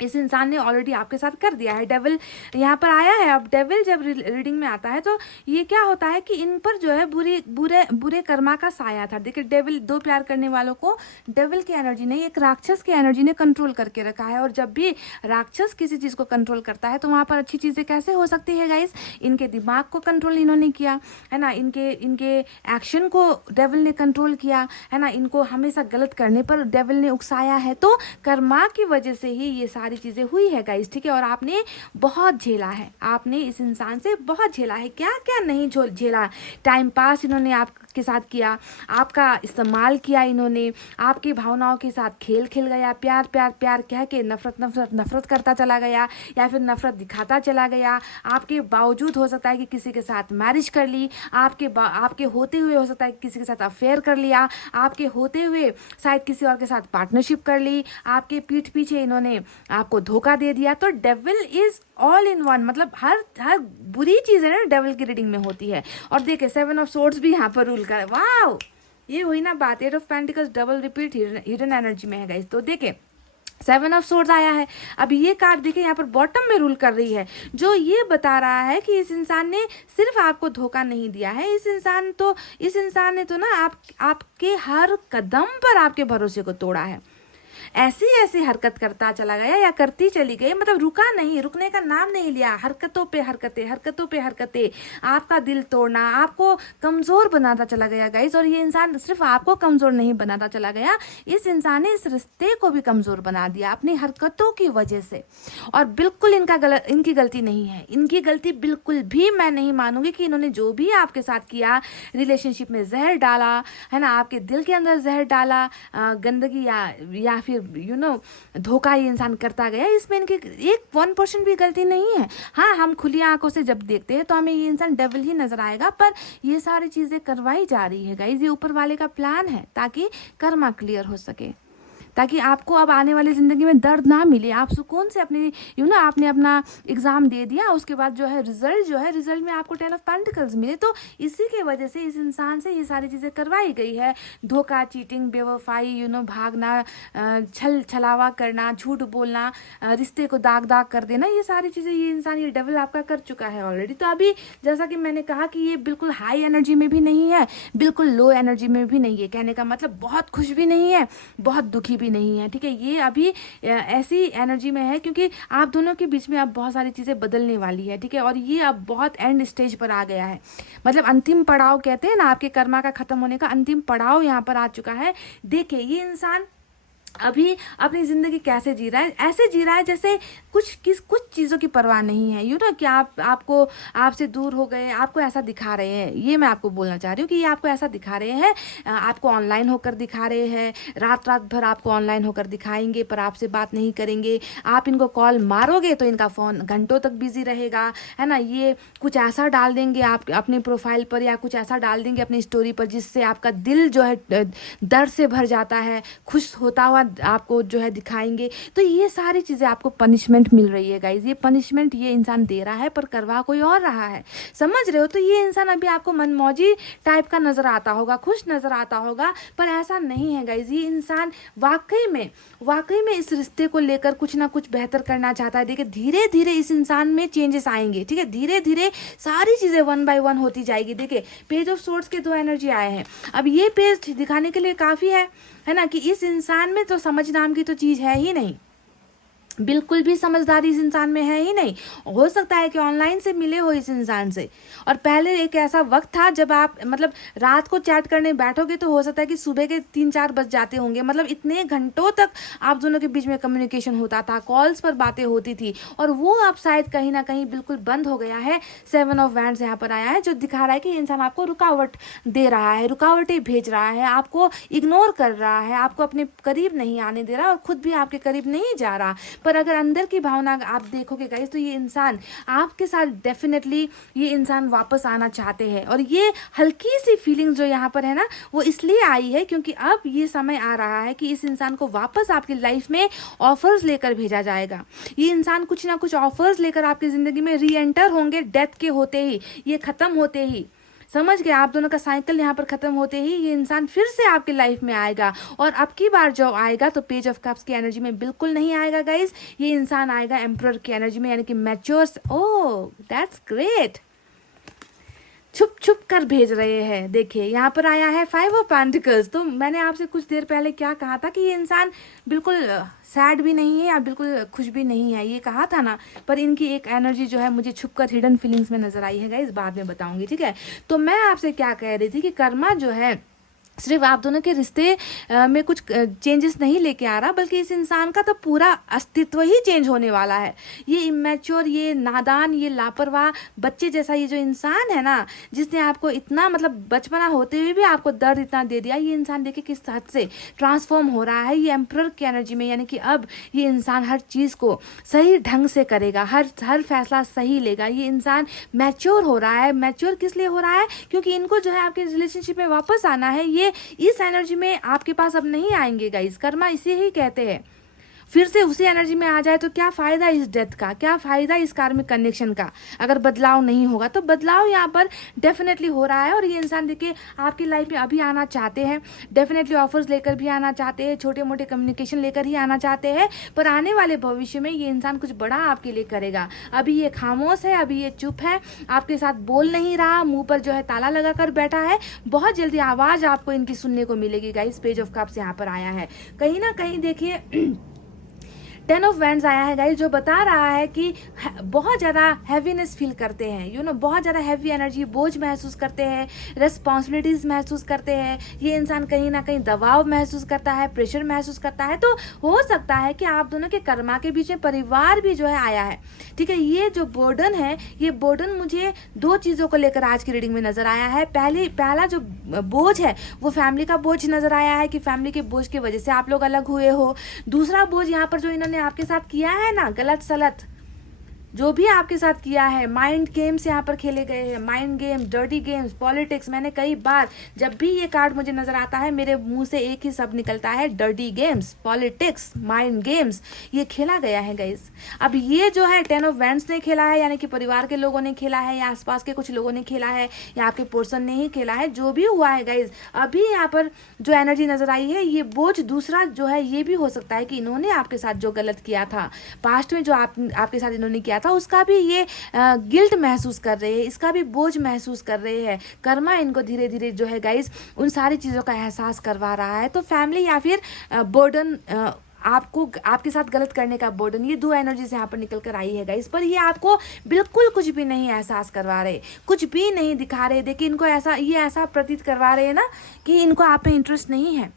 इस इंसान ने ऑलरेडी आपके साथ कर दिया है। डेविल यहाँ पर आया है। अब डेविल जब रीडिंग में आता है तो ये क्या होता है कि इन पर जो है बुरे कर्मा का साया था। देखिए डेविल, 2 प्यार करने वालों को डेविल की एनर्जी नहीं, एक राक्षस की एनर्जी ने कंट्रोल करके रखा है। और जब भी राक्षस किसी चीज़ को कंट्रोल करता है तो वहाँ पर अच्छी चीज़ें कैसे हो सकती है गाइस। इनके दिमाग को कंट्रोल इन्होंने किया है ना, इनके एक्शन को डेविल ने कंट्रोल किया है ना, इनको हमेशा गलत करने पर डेविल ने उकसाया है। तो कर्मा की वजह से ही ये सारी चीज़ें हुई है गाइस, ठीक है। और आपने बहुत झेला है, आपने इस इंसान से बहुत झेला है, क्या क्या नहीं झेला। टाइम पास इन्होंने आपके साथ किया, आपका इस्तेमाल किया इन्होंने, आपकी भावनाओं के साथ खेल खेल गया, प्यार प्यार प्यार कह के नफरत करता चला गया, या फिर नफरत दिखाता चला गया। आपके बावजूद हो सकता है कि किसी के साथ मैरिज कर ली, आपके होते हुए हो सकता है कि किसी के साथ अफेयर कर लिया, आपके होते हुए शायद किसी और के साथ पार्टनरशिप कर ली, आपके पीठ पीछे इन्होंने आपको धोखा दे दिया। तो devil is all in one, मतलब हर बुरी चीज़ है ना डेविल की रीडिंग में होती है। और देखिए 7 ऑफ सोर्ड्स भी यहाँ पर रूल कर, वाह ये हुई ना बात। 8 of pentacles double repeat hidden energy में है गाइस। तो देखिए 7 ऑफ सोर्ड्स आया है। अब ये कार्ड देखिए यहाँ पर बॉटम में रूल कर रही है, जो ये बता रहा है कि इस इंसान ने सिर्फ आपको धोखा नहीं दिया है, इस इंसान ने तो ना आपके हर कदम पर आपके भरोसे को तोड़ा है। ऐसी हरकत करता चला गया या करती चली गई, मतलब रुका नहीं, रुकने का नाम नहीं लिया, हरकतों पे हरकतें, आपका दिल तोड़ना, आपको कमज़ोर बनाता चला गया गाइस। और ये इंसान सिर्फ आपको कमज़ोर नहीं बनाता चला गया, इस इंसान ने इस रिश्ते को भी कमज़ोर बना दिया अपनी हरकतों की वजह से। और बिल्कुल इनकी गलती नहीं है, इनकी गलती बिल्कुल भी मैं नहीं मानूंगी कि इन्होंने जो भी आपके साथ किया, रिलेशनशिप में जहर डाला है ना, आपके दिल के अंदर जहर डाला, गंदगी या फिर धोखा ये इंसान करता गया, इसमें इनकी 1% भी गलती नहीं है। हाँ, हम खुली आंखों से जब देखते हैं तो हमें ये इंसान डेविल ही नजर आएगा, पर ये सारी चीजें करवाई जा रही है गाइस, ये ऊपर वाले का प्लान है ताकि कर्मा क्लियर हो सके, ताकि आपको अब आने वाली ज़िंदगी में दर्द ना मिले, आप सुकून से अपनी आपने अपना एग्ज़ाम दे दिया, उसके बाद जो है रिजल्ट में आपको 10 ऑफ पेंटिकल्स मिले। तो इसी की वजह से इस इंसान से ये सारी चीज़ें करवाई गई है, धोखा, चीटिंग, बेवफाई, भागना, छलावा करना, झूठ बोलना, रिश्ते को दाग कर देना, ये सारी चीज़ें ये इंसान, ये डेविल आपका कर चुका है ऑलरेडी। तो अभी जैसा कि मैंने कहा कि ये बिल्कुल हाई एनर्जी में भी नहीं है, बिल्कुल लो एनर्जी में भी नहीं है। कहने का मतलब बहुत खुश भी नहीं है, बहुत दुखी भी नहीं है, ठीक है। ये अभी ऐसी एनर्जी में है क्योंकि आप दोनों के बीच में अब बहुत सारी चीज़ें बदलने वाली है, ठीक है। और ये अब बहुत एंड स्टेज पर आ गया है, मतलब अंतिम पड़ाव कहते हैं ना, आपके कर्मा का खत्म होने का अंतिम पड़ाव यहाँ पर आ चुका है। देखिए ये इंसान अभी अपनी ज़िंदगी कैसे जी रहा है, ऐसे जी रहा है जैसे कुछ चीज़ों की परवाह नहीं है, कि आपसे दूर हो गए, आपको ऐसा दिखा रहे हैं। ये मैं आपको बोलना चाह रही हूँ कि ये आपको ऐसा दिखा रहे हैं, आपको ऑनलाइन होकर दिखा रहे हैं, रात भर आपको ऑनलाइन होकर दिखाएंगे, पर आपसे बात नहीं करेंगे। आप इनको कॉल मारोगे तो इनका फ़ोन घंटों तक बिजी रहेगा, है ना। ये कुछ ऐसा डाल देंगे आप अपने प्रोफाइल पर, या कुछ ऐसा डाल देंगे अपनी स्टोरी पर जिससे आपका दिल जो है दर्द से भर जाता है, खुश होता हुआ आपको जो है दिखाएंगे। तो ये सारी चीज़ें आपको पनिशमेंट मिल रही है गाइज, ये पनिशमेंट ये इंसान दे रहा है, पर करवा कोई और रहा है, समझ रहे हो। तो ये इंसान अभी आपको मनमौजी टाइप का नज़र आता होगा, खुश नज़र आता होगा, पर ऐसा नहीं है गाइज। ये इंसान वाकई में इस रिश्ते को लेकर कुछ ना कुछ बेहतर करना चाहता है। देखिए धीरे धीरे इस इंसान में चेंजेस आएंगे, ठीक है। धीरे धीरे सारी चीज़ें 1 बाय 1 होती जाएगी। देखिए पेज ऑफ सोर्ड्स के 2 एनर्जी आए हैं, अब ये पेज दिखाने के लिए काफ़ी है ना, कि इस इंसान में तो समझ नाम की तो चीज़ है ही नहीं, बिल्कुल भी समझदारी इस इंसान में है ही नहीं। हो सकता है कि ऑनलाइन से मिले हो इस इंसान से, और पहले एक ऐसा वक्त था जब आप मतलब रात को चैट करने बैठोगे तो हो सकता है कि सुबह के 3-4 बज जाते होंगे, मतलब इतने घंटों तक आप दोनों के बीच में कम्युनिकेशन होता था, कॉल्स पर बातें होती थी, और वो अब शायद कहीं ना कहीं बिल्कुल बंद हो गया है। 7 ऑफ वैंड्स यहाँ पर आया है, जो दिखा रहा है कि इंसान आपको रुकावट दे रहा है, रुकावटें भेज रहा है, आपको इग्नोर कर रहा है, आपको अपने करीब नहीं आने दे रहा, और खुद भी आपके करीब नहीं जा रहा। पर अगर अंदर की भावना आप देखोगे गाइस, तो ये इंसान आपके साथ डेफिनेटली ये इंसान वापस आना चाहते हैं। और ये हल्की सी फीलिंग जो यहाँ पर है ना, वो इसलिए आई है क्योंकि अब ये समय आ रहा है कि इस इंसान को वापस आपकी लाइफ में ऑफर्स लेकर भेजा जाएगा। ये इंसान कुछ ना कुछ ऑफर्स लेकर आपकी ज़िंदगी में री एंटर होंगे, डेथ के होते ही, ये ख़त्म होते ही, समझ गए, आप दोनों का साइकिल यहाँ पर ख़त्म होते ही ये इंसान फिर से आपकी लाइफ में आएगा। और अब की बार जो आएगा तो पेज ऑफ कप्स की एनर्जी में बिल्कुल नहीं आएगा गाइज, ये इंसान आएगा एम्परर की एनर्जी में, यानी कि मैच्योर। ओह दैट्स ग्रेट, छुप छुप कर भेज रहे हैं। देखिए यहाँ पर आया है 5 ऑफ पेंटिकल्स। तो मैंने आपसे कुछ देर पहले क्या कहा था कि ये इंसान बिल्कुल सैड भी नहीं है या बिल्कुल खुश भी नहीं है, ये कहा था ना। पर इनकी एक एनर्जी जो है मुझे छुपकर हिडन फीलिंग्स में नजर आई है गाइस, बाद में बताऊंगी, ठीक है। तो मैं आपसे क्या कह रही थी कि कर्मा जो है सिर्फ आप दोनों के रिश्ते में कुछ चेंजेस नहीं लेके आ रहा, बल्कि इस इंसान का तो पूरा अस्तित्व ही चेंज होने वाला है। ये इमेच्योर, ये नादान, ये लापरवाह बच्चे जैसा ये जो इंसान है ना, जिसने आपको इतना मतलब बचपना होते हुए भी आपको दर्द इतना दे दिया, ये इंसान देखिए किस हद से ट्रांसफॉर्म हो रहा है ये एम्परर की एनर्जी में। यानी कि अब ये इंसान हर चीज़ को सही ढंग से करेगा, हर फैसला सही लेगा। ये इंसान मैच्योर हो रहा है। मैच्योर किस लिए हो रहा है? क्योंकि इनको जो है आपके रिलेशनशिप में वापस आना है। ये इस एनर्जी में आपके पास अब नहीं आएंगे गाइस, कर्मा इसे ही कहते हैं। फिर से उसी एनर्जी में आ जाए तो क्या फ़ायदा इस डेथ का, क्या फ़ायदा इस कार्मिक कनेक्शन का, अगर बदलाव नहीं होगा। तो बदलाव यहाँ पर डेफिनेटली हो रहा है। और ये इंसान देखिए आपकी लाइफ में अभी आना चाहते हैं, डेफिनेटली ऑफर्स लेकर भी आना चाहते हैं, छोटे मोटे कम्युनिकेशन लेकर ही आना चाहते हैं। पर आने वाले भविष्य में ये इंसान कुछ बड़ा आपके लिए करेगा। अभी ये खामोश है, अभी ये चुप है, आपके साथ बोल नहीं रहा, मुंह पर जो है ताला लगा कर बैठा है। बहुत जल्दी आवाज़ आपको इनकी सुनने को मिलेगी गाइस। पेज ऑफ कप्स यहाँ पर आया है, कहीं ना कहीं देखिए 10 ऑफ वैंड्स आया है गाइस, जो बता रहा है कि बहुत ज़्यादा हैवीनेस फील करते हैं, बहुत ज़्यादा हैवी एनर्जी, बोझ महसूस करते हैं, रिस्पॉन्सिबिलिटीज़ महसूस करते हैं। ये इंसान कहीं ना कहीं दबाव महसूस करता है, प्रेशर महसूस करता है। तो हो सकता है कि आप दोनों के कर्मा के बीच में परिवार भी जो है आया है, ठीक है। ये जो बर्डन है, ये बर्डन मुझे 2 चीज़ों को लेकर आज की रीडिंग में नज़र आया है। पहला जो बोझ है वो फैमिली का बोझ नज़र आया है कि फैमिली के बोझ की वजह से आप लोग अलग हुए हो। दूसरा बोझ यहाँ पर जो इन्होंने आपके साथ किया है ना, गलत सलत, जो भी आपके साथ किया है, माइंड गेम्स यहाँ पर खेले गए हैं, mind game, dirty games, politics. मैंने कई बार जब भी ये कार्ड मुझे नजर आता है मेरे मुंह से एक ही शब्द निकलता है, dirty games, politics, mind games, ये खेला गया है गाइस। अब ये जो है 10 ऑफ वैंड्स ने खेला है, यानी कि परिवार के लोगों ने खेला है, या आसपास के कुछ लोगों ने खेला है, या आपके पर्सन ने ही खेला है, जो भी हुआ है गाइस। अभी यहाँ पर जो एनर्जी नजर आई है, ये बोझ दूसरा जो है, ये भी हो सकता है कि इन्होंने आपके साथ जो गलत किया था पास्ट में, जो आपके साथ इन्होंने किया था, उसका भी ये गिल्ट महसूस कर रहे हैं, इसका भी बोझ महसूस कर रहे हैं। कर्मा इनको धीरे धीरे जो है गाइस उन सारी चीज़ों का एहसास करवा रहा है। तो फैमिली या फिर बर्डन, आपको आपके साथ गलत करने का बर्डन, ये दो एनर्जीज यहाँ पर निकल कर आई है गाइस। पर ये आपको बिल्कुल कुछ भी नहीं एहसास करवा रहे, कुछ भी नहीं दिखा रहे। देखिए इनको ऐसा, ये ऐसा प्रतीत करवा रहे हैं ना कि इनको आप में इंटरेस्ट नहीं है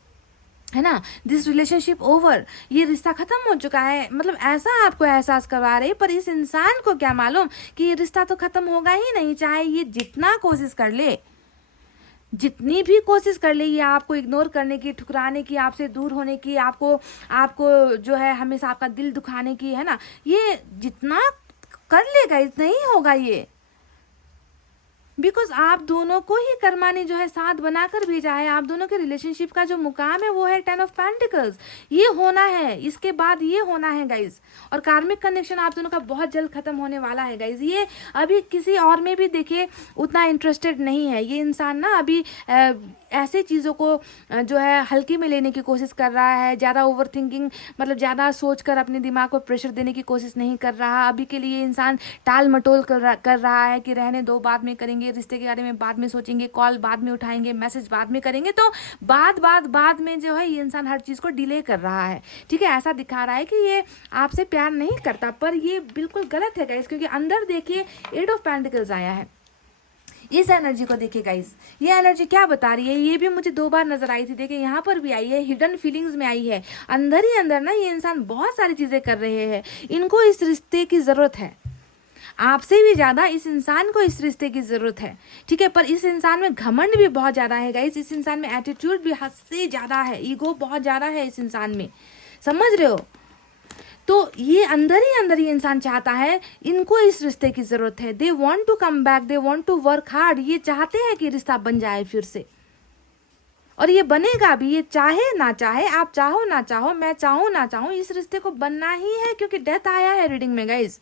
ना, दिस रिलेशनशिप ओवर, ये रिश्ता खत्म हो चुका है, मतलब ऐसा आपको एहसास करवा रहे। पर इस इंसान को क्या मालूम कि ये रिश्ता तो खत्म होगा ही नहीं, चाहे ये जितना कोशिश कर ले, जितनी भी कोशिश कर ले, ये आपको इग्नोर करने की, ठुकराने की, आपसे दूर होने की, आपको जो है हमेशा आपका दिल दुखाने की, है ना, ये जितना कर लेगा इतना ही होगा ये। बिकॉज आप दोनों को ही कर्मा ने जो है साथ बनाकर भेजा है। आप दोनों के रिलेशनशिप का जो मुकाम है वो है 10 ऑफ पेंटिकल्स। ये होना है, इसके बाद ये होना है गाइज। और कार्मिक कनेक्शन आप दोनों का बहुत जल्द खत्म होने वाला है गाइज। ये अभी किसी और में भी देखिए उतना इंटरेस्टेड नहीं है ये इंसान ना। अभी ऐसे चीज़ों को जो है हल्के में लेने की कोशिश कर रहा है, ज़्यादा ओवर थिंकिंग, मतलब ज़्यादा सोच कर अपने दिमाग को प्रेशर देने की कोशिश नहीं कर रहा। अभी के लिए इंसान टाल मटोल कर रहा है कि रहने दो, बाद में करेंगे, रिश्ते के बारे में बाद में सोचेंगे, कॉल बाद में उठाएंगे, मैसेज बाद में करेंगे। तो बाद में जो है ये इंसान हर चीज़ को डिले कर रहा है। ठीक है, ऐसा दिखा रहा है कि ये आपसे प्यार नहीं करता, पर ये बिल्कुल गलत है गाइस, क्योंकि अंदर देखिए 8 ऑफ पेंटिकल्स आया है। इस एनर्जी को देखिए गाइस, ये एनर्जी क्या बता रही है, ये भी मुझे 2 बार नजर आई थी। देखिए यहाँ पर भी आई है, हिडन फीलिंग्स में आई है। अंदर ही अंदर ना ये इंसान बहुत सारी चीजें कर रहे हैं। इनको इस रिश्ते की जरूरत है, आपसे भी ज्यादा इस इंसान को इस रिश्ते की जरूरत है। ठीक है, पर इस इंसान में घमंड भी बहुत ज्यादा है गाइस। इस इंसान में एटीट्यूड भी हद से ज्यादा है, ईगो बहुत ज्यादा है इस इंसान में, समझ रहे हो। तो ये अंदर ही अंदर ये इंसान चाहता है, इनको इस रिश्ते की जरूरत है। They want to come back, they want to work hard. ये चाहते हैं कि रिश्ता बन जाए फिर से, और ये बनेगा भी। ये चाहे ना चाहे, आप चाहो ना चाहो, मैं चाहूँ ना चाहूँ, इस रिश्ते को बनना ही है, क्योंकि डेथ आया है रीडिंग में गाइज।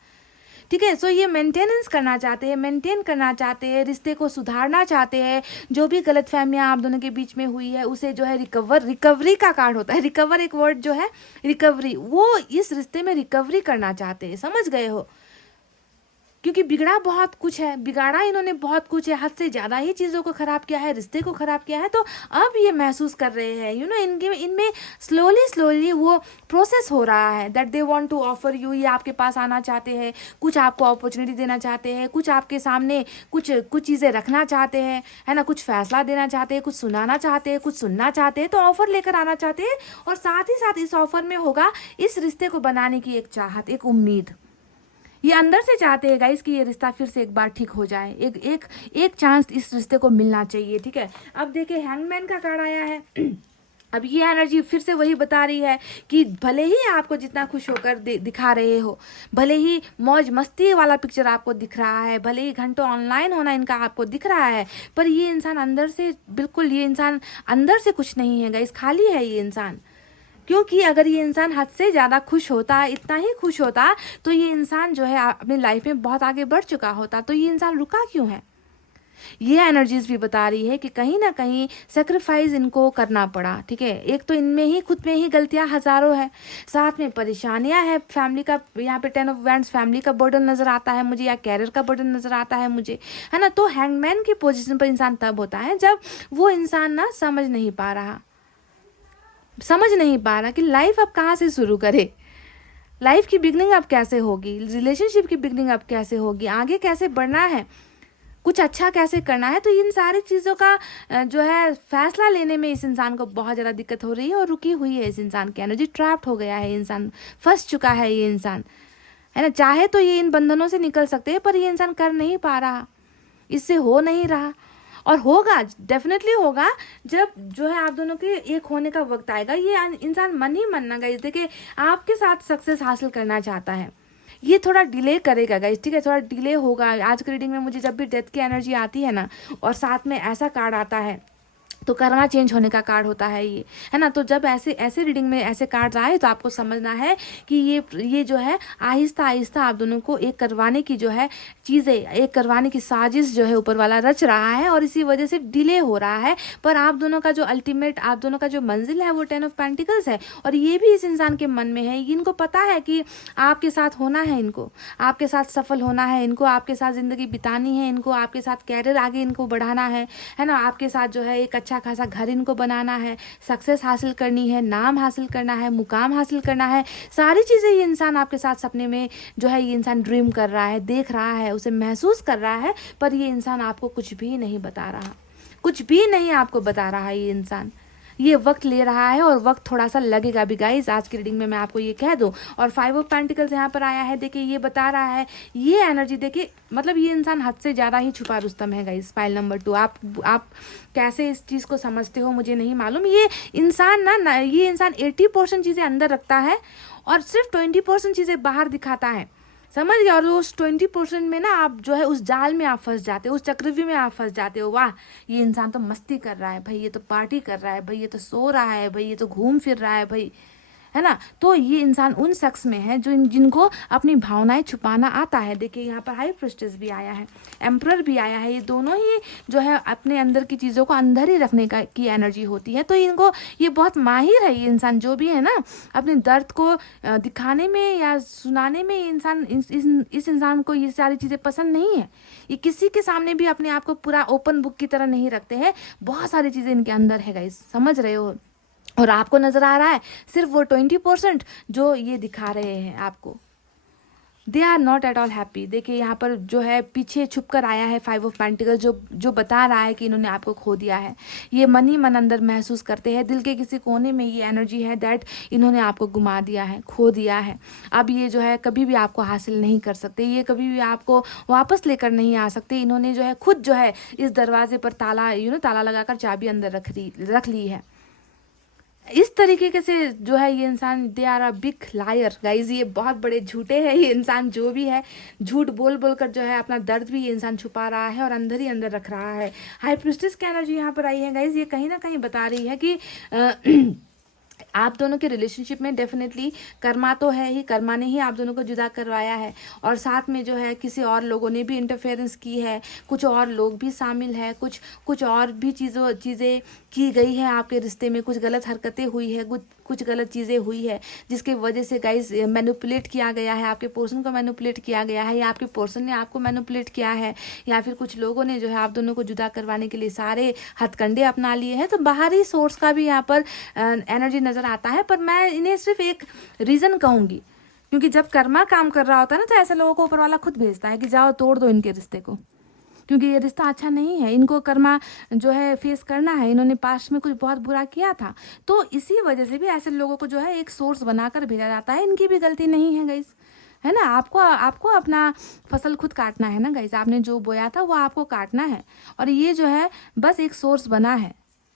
ठीक है, सो ये मेंटेनेंस करना चाहते हैं, मेंटेन करना चाहते हैं, रिश्ते को सुधारना चाहते हैं। जो भी गलतफहमियां आप दोनों के बीच में हुई है उसे जो है रिकवरी का कार्ड होता है, रिकवर एक वर्ड जो है, रिकवरी, वो इस रिश्ते में रिकवरी करना चाहते हैं, समझ गए हो। क्योंकि बिगड़ा बहुत कुछ है, बिगाड़ा इन्होंने बहुत कुछ है, हद से ज़्यादा ही चीज़ों को ख़राब किया है, रिश्ते को ख़राब किया है। तो अब ये महसूस कर रहे हैं, इनमें स्लोली वो प्रोसेस हो रहा है that they want to offer you. ये आपके पास आना चाहते हैं, कुछ आपको अपॉर्चुनिटी देना चाहते हैं, कुछ आपके सामने कुछ चीज़ें रखना चाहते हैं, है ना, कुछ फैसला देना चाहते हैं, कुछ सुनाना चाहते हैं, कुछ सुनना चाहते हैं, तो ऑफर लेकर आना चाहते हैं। और साथ ही साथ इस ऑफर में होगा इस रिश्ते को बनाने की एक चाहत, एक उम्मीद। ये अंदर से चाहते हैं गाइस कि ये रिश्ता फिर से एक बार ठीक हो जाए, एक चांस इस रिश्ते को मिलना चाहिए। ठीक है, अब देखिए हैंगमैन का कार्ड आया है। अब ये एनर्जी फिर से वही बता रही है कि भले ही आपको जितना खुश होकर दिखा रहे हो, भले ही मौज मस्ती वाला पिक्चर आपको दिख रहा है, भले ही घंटों ऑनलाइन होना इनका आपको दिख रहा है, पर ये इंसान अंदर से बिल्कुल, ये इंसान अंदर से कुछ नहीं है गाइस, खाली है ये इंसान। क्योंकि अगर ये इंसान हद से ज़्यादा खुश होता, इतना ही खुश होता, तो ये इंसान जो है अपनी लाइफ में बहुत आगे बढ़ चुका होता। तो ये इंसान रुका क्यों है? ये एनर्जीज भी बता रही है कि कहीं ना कहीं सेक्रीफाइस इनको करना पड़ा। ठीक है, एक तो इनमें ही खुद में ही गलतियां हजारों है, साथ में परेशानियां है, फैमिली का यहाँ पे 10 ऑफ वैंड्स, फैमिली का बर्डन नजर आता है मुझे, या कैरियर का बर्डन नजर आता है मुझे, है ना। तो हैंगमैन की पोजीशन पर इंसान तब होता है जब वो इंसान ना समझ नहीं पा रहा कि लाइफ अब कहाँ से शुरू करे, लाइफ की बिगनिंग अब कैसे होगी, रिलेशनशिप की बिगनिंग अब कैसे होगी, आगे कैसे बढ़ना है, कुछ अच्छा कैसे करना है। तो इन सारी चीज़ों का जो है फैसला लेने में इस इंसान को बहुत ज़्यादा दिक्कत हो रही है, और रुकी हुई है इस इंसान की एनर्जी, ट्रैप्ड हो गया है इंसान, फंस चुका है ये इंसान, है ना। चाहे तो ये इन बंधनों से निकल सकते हैं, पर ये इंसान कर नहीं पा रहा, इससे हो नहीं रहा। और होगा, डेफिनेटली होगा, जब जो है आप दोनों के एक होने का वक्त आएगा। ये इंसान मन ही मन ना गाइस, देखिए आपके साथ सक्सेस हासिल करना चाहता है, ये थोड़ा डिले करेगा गाइस, ठीक है, थोड़ा डिले होगा। आज की रीडिंग में मुझे जब भी डेथ की एनर्जी आती है ना और साथ में ऐसा कार्ड आता है तो कर्मा चेंज होने का कार्ड होता है ये, है ना। तो जब ऐसे ऐसे रीडिंग में ऐसे कार्ड्स आए तो आपको समझना है कि ये जो है आहिस्ता आहिस्ता आप दोनों को एक करवाने की जो है चीज़ें, एक करवाने की साजिश जो है ऊपर वाला रच रहा है और इसी वजह से डिले हो रहा है। पर आप दोनों का जो अल्टीमेट, आप दोनों का जो मंजिल है वो 10 ऑफ पेंटिकल्स है और ये भी इस इंसान के मन में है। इनको पता है कि आपके साथ होना है, इनको आपके साथ सफल होना है, इनको आपके साथ ज़िंदगी बितानी है, इनको आपके साथ कैरियर आगे इनको बढ़ाना है ना। आपके साथ जो है एक अच्छा खासा घर इनको बनाना है, सक्सेस हासिल करनी है, नाम हासिल करना है, मुकाम हासिल करना है। सारी चीज़ें ये इंसान आपके साथ सपने में जो है ये इंसान ड्रीम कर रहा है, देख रहा है, उसे महसूस कर रहा है। पर ये इंसान आपको कुछ भी नहीं बता रहा, कुछ भी नहीं आपको बता रहा है ये इंसान। ये वक्त ले रहा है और वक्त थोड़ा सा लगेगा भी गाइस, आज की रीडिंग में मैं आपको ये कह दूं। और 5 ऑफ पेंटिकल्स यहाँ पर आया है, देखिए ये बता रहा है, ये एनर्जी देखिए, मतलब ये इंसान हद से ज़्यादा ही छुपा रुस्तम है गाइस। फाइल नंबर 2, आप कैसे इस चीज़ को समझते हो मुझे नहीं मालूम। ये इंसान ना ये इंसान 80% चीज़ें अंदर रखता है और सिर्फ 20% चीज़ें बाहर दिखाता है, समझ गए। और उस 20% में ना आप जो है उस जाल में आप फंस जाते हो, उस चक्रव्यूह में आप फंस जाते हो। वाह, ये इंसान तो मस्ती कर रहा है भाई, ये तो पार्टी कर रहा है भाई, ये तो सो रहा है भाई, ये तो घूम फिर रहा है भाई, है ना। तो ये इंसान उन शख्स में है जो जिनको अपनी भावनाएं छुपाना आता है। देखिए यहाँ पर हाई प्रिस्टेस भी आया है, एम्परर भी आया है। ये दोनों ही जो है अपने अंदर की चीज़ों को अंदर ही रखने का की एनर्जी होती है। तो इनको ये बहुत माहिर है, ये इंसान जो भी है ना अपने दर्द को दिखाने में या सुनाने में। इंसान इस इंसान को ये सारी चीज़ें पसंद नहीं है। ये किसी के सामने भी अपने आप को पूरा ओपन बुक की तरह नहीं रखते हैं। बहुत सारी चीज़ें इनके अंदर है गाइस, समझ रहे हो। और आपको नजर आ रहा है सिर्फ वो 20% जो ये दिखा रहे हैं आपको। They are not at all happy. देखिए यहाँ पर जो है पीछे छुप कर आया है 5 ऑफ पेंटिकल, जो बता रहा है कि इन्होंने आपको खो दिया है। ये मन ही मन अंदर महसूस करते हैं, दिल के किसी कोने में ये एनर्जी है दैट इन्होंने आपको गुमा दिया है, खो दिया है। अब ये जो है कभी भी आपको हासिल नहीं कर सकते, ये कभी भी आपको वापस लेकर नहीं आ सकते। इन्होंने जो है खुद जो है इस दरवाजे पर ताला ताला लगाकर चाबी अंदर रख ली है। इस तरीके के से जो है ये इंसान, they are a big liar guys, ये बहुत बड़े झूठे हैं। ये इंसान जो भी है झूठ बोल बोल कर जो है अपना दर्द भी ये इंसान छुपा रहा है और अंदर ही अंदर रख रहा है। हाई प्रिस्टेस की एनर्जी यहाँ पर आई है गाइज, ये कहीं ना कहीं बता रही है कि आप दोनों के रिलेशनशिप में डेफिनेटली कर्मा तो है ही, कर्मा ने ही आप दोनों को जुदा करवाया है। और साथ में जो है किसी और लोगों ने भी इंटरफेरेंस की है, कुछ और लोग भी शामिल है, कुछ और भी चीज़ें की गई है आपके रिश्ते में, कुछ गलत हरकतें हुई है, कुछ गलत चीज़ें हुई है जिसके वजह से गाइस मैनिपुलेट किया गया है, आपके पोर्सन को मैनिपुलेट किया गया है, या आपके पोर्सन ने आपको मैनिपुलेट किया है, या फिर कुछ लोगों ने जो है आप दोनों को जुदा करवाने के लिए सारे हथकंडे अपना लिए हैं। तो बाहरी सोर्स का भी यहाँ पर एनर्जी नज़र आता है। पर मैं इन्हें सिर्फ एक रीज़न कहूँगी, क्योंकि जब कर्मा काम कर रहा होता है ना तो ऐसे लोगों को ऊपर वाला खुद भेजता है कि जाओ तोड़ दो इनके रिश्ते को, क्योंकि ये रिश्ता अच्छा नहीं है, इनको कर्मा जो है फेस करना है। इन्होंने पास्ट में कुछ बहुत बुरा किया था, तो इसी वजह से भी ऐसे लोगों को जो है एक सोर्स बनाकर भेजा जाता है। इनकी भी गलती नहीं है गाइस, है ना। आपको अपना फसल खुद काटना है ना गाइस, आपने जो बोया था वो आपको काटना है। और ये जो है बस एक सोर्स बना है,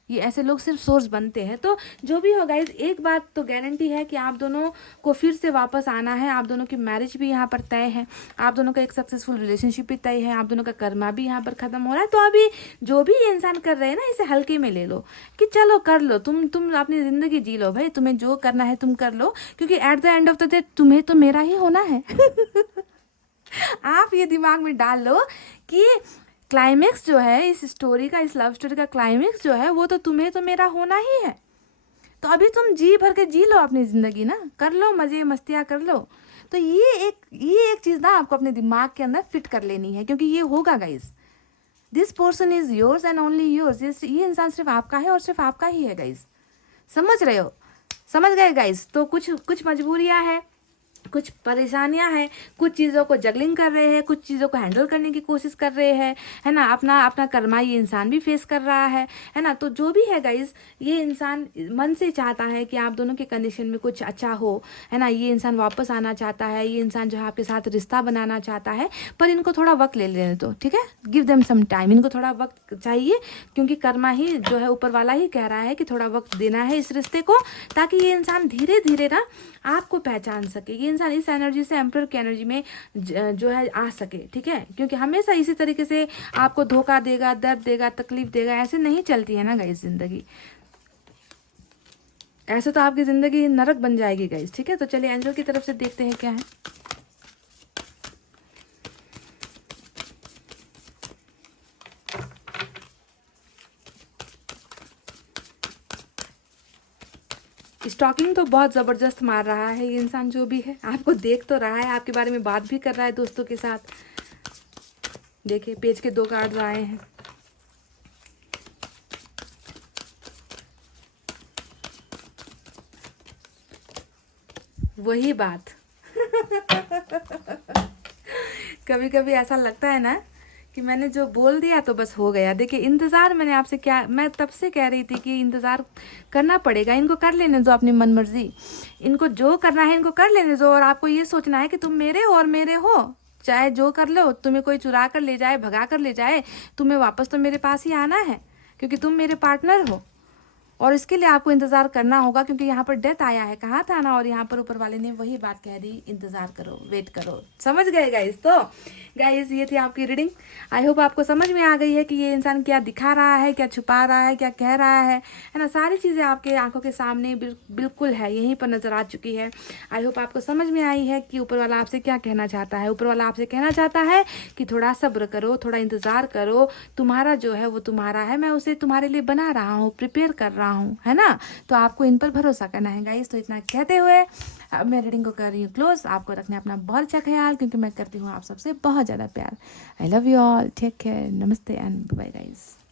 ये ऐसे लोग सिर्फ सोर्स बनते हैं। तो जो भी हो गाइज, एक बात तो गारंटी है कि आप दोनों को फिर से वापस आना है। आप दोनों की मैरिज भी यहाँ पर तय है, आप दोनों का एक सक्सेसफुल रिलेशनशिप भी तय है, आप दोनों का कर्मा भी यहाँ पर खत्म हो रहा है। तो अभी जो भी ये इंसान कर रहे हैं ना, इसे हल्के में ले लो कि चलो कर लो, तुम अपनी ज़िंदगी जी लो भाई, तुम्हें जो करना है तुम कर लो, क्योंकि at the end of the day तुम्हें तो मेरा ही होना है। आप ये दिमाग में डाल लो कि क्लाइमेक्स जो है इस स्टोरी का, इस लव स्टोरी का क्लाइमेक्स जो है वो तो तुम्हें तो मेरा होना ही है। तो अभी तुम जी भर के जी लो अपनी ज़िंदगी ना, कर लो मज़े मस्तियाँ कर लो। तो ये एक चीज़ ना आपको अपने दिमाग के अंदर फिट कर लेनी है, क्योंकि ये होगा guys. This person is yours and only yours. ये इंसान सिर्फ आपका है और सिर्फ आपका ही है गाइस, समझ रहे हो, समझ गए गाइस। तो कुछ मजबूरियाँ हैं, कुछ परेशानियां हैं, कुछ चीज़ों को जगलिंग कर रहे हैं, कुछ चीज़ों को हैंडल करने की कोशिश कर रहे हैं, है ना। अपना कर्मा ये इंसान भी फेस कर रहा है ना। तो जो भी है गाइस, ये इंसान मन से चाहता है कि आप दोनों के कंडीशन में कुछ अच्छा हो, है ना। ये इंसान वापस आना चाहता है, ये इंसान जो है आपके साथ रिश्ता बनाना चाहता है। पर इनको थोड़ा वक्त ले लेने दो, ठीक है, गिव देम सम टाइम। इनको थोड़ा वक्त चाहिए, क्योंकि कर्मा ही जो है ऊपर वाला ही कह रहा है कि थोड़ा वक्त देना है इस रिश्ते को, ताकि ये इंसान धीरे धीरे ना आपको पहचान सके, ये इंसान इस एनर्जी से एम्परर की एनर्जी में जो है आ सके, ठीक है। क्योंकि हमेशा इसी तरीके से आपको धोखा देगा, दर्द देगा, तकलीफ देगा, ऐसे नहीं चलती है ना गाइस जिंदगी। ऐसे तो आपकी जिंदगी नरक बन जाएगी गाइस, ठीक है। तो चलिए एंजल की तरफ से देखते हैं क्या है। स्टॉकिंग तो बहुत ज़बरदस्त मार रहा है ये इंसान, जो भी है आपको देख तो रहा है, आपके बारे में बात भी कर रहा है दोस्तों के साथ। देखिए पेज के 2 कार्ड्स आए हैं। वही बात कभी कभी ऐसा लगता है ना कि मैंने जो बोल दिया तो बस हो गया। देखिए इंतज़ार मैंने आपसे क्या, मैं तब से कह रही थी कि इंतज़ार करना पड़ेगा, इनको कर लेने दो अपनी मन मर्जी, इनको जो करना है इनको कर लेने दो। और आपको ये सोचना है कि तुम मेरे हो और मेरे हो, चाहे जो कर लो, तुम्हें कोई चुरा कर ले जाए, भगा कर ले जाए, तुम्हें वापस तो मेरे पास ही आना है, क्योंकि तुम मेरे पार्टनर हो। और इसके लिए आपको इंतज़ार करना होगा, क्योंकि यहाँ पर डेथ आया है, कहा था ना। और यहाँ पर ऊपर वाले ने वही बात कह दी, इंतज़ार करो, वेट करो। समझ गए गाइस? तो गाइस ये थी आपकी रीडिंग। आई होप आपको समझ में आ गई है कि ये इंसान क्या दिखा रहा है, क्या छुपा रहा है, क्या कह रहा है ना। सारी चीज़ें आपके आंखों के सामने बिल्कुल है, यहीं पर नज़र आ चुकी है। आई होप आपको समझ में आई है कि ऊपर वाला आपसे क्या कहना चाहता है। ऊपर वाला आपसे कहना चाहता है कि थोड़ा सब्र करो, थोड़ा इंतज़ार करो, तुम्हारा जो है वो तुम्हारा है, मैं उसे तुम्हारे लिए बना रहा हूँ, प्रिपेयर कर रहा हूँ, है ना। तो आपको इन पर भरोसा करना है गाइस। तो इतना कहते हुए अब मैं रीडिंग को कर रही हूँ क्लोज। आपको रखना अपना बहुत अच्छा ख्याल, क्योंकि मैं करती हूँ आप सबसे बहुत ज़्यादा प्यार। I love you all, take care, नमस्ते एंड बाय गाइस।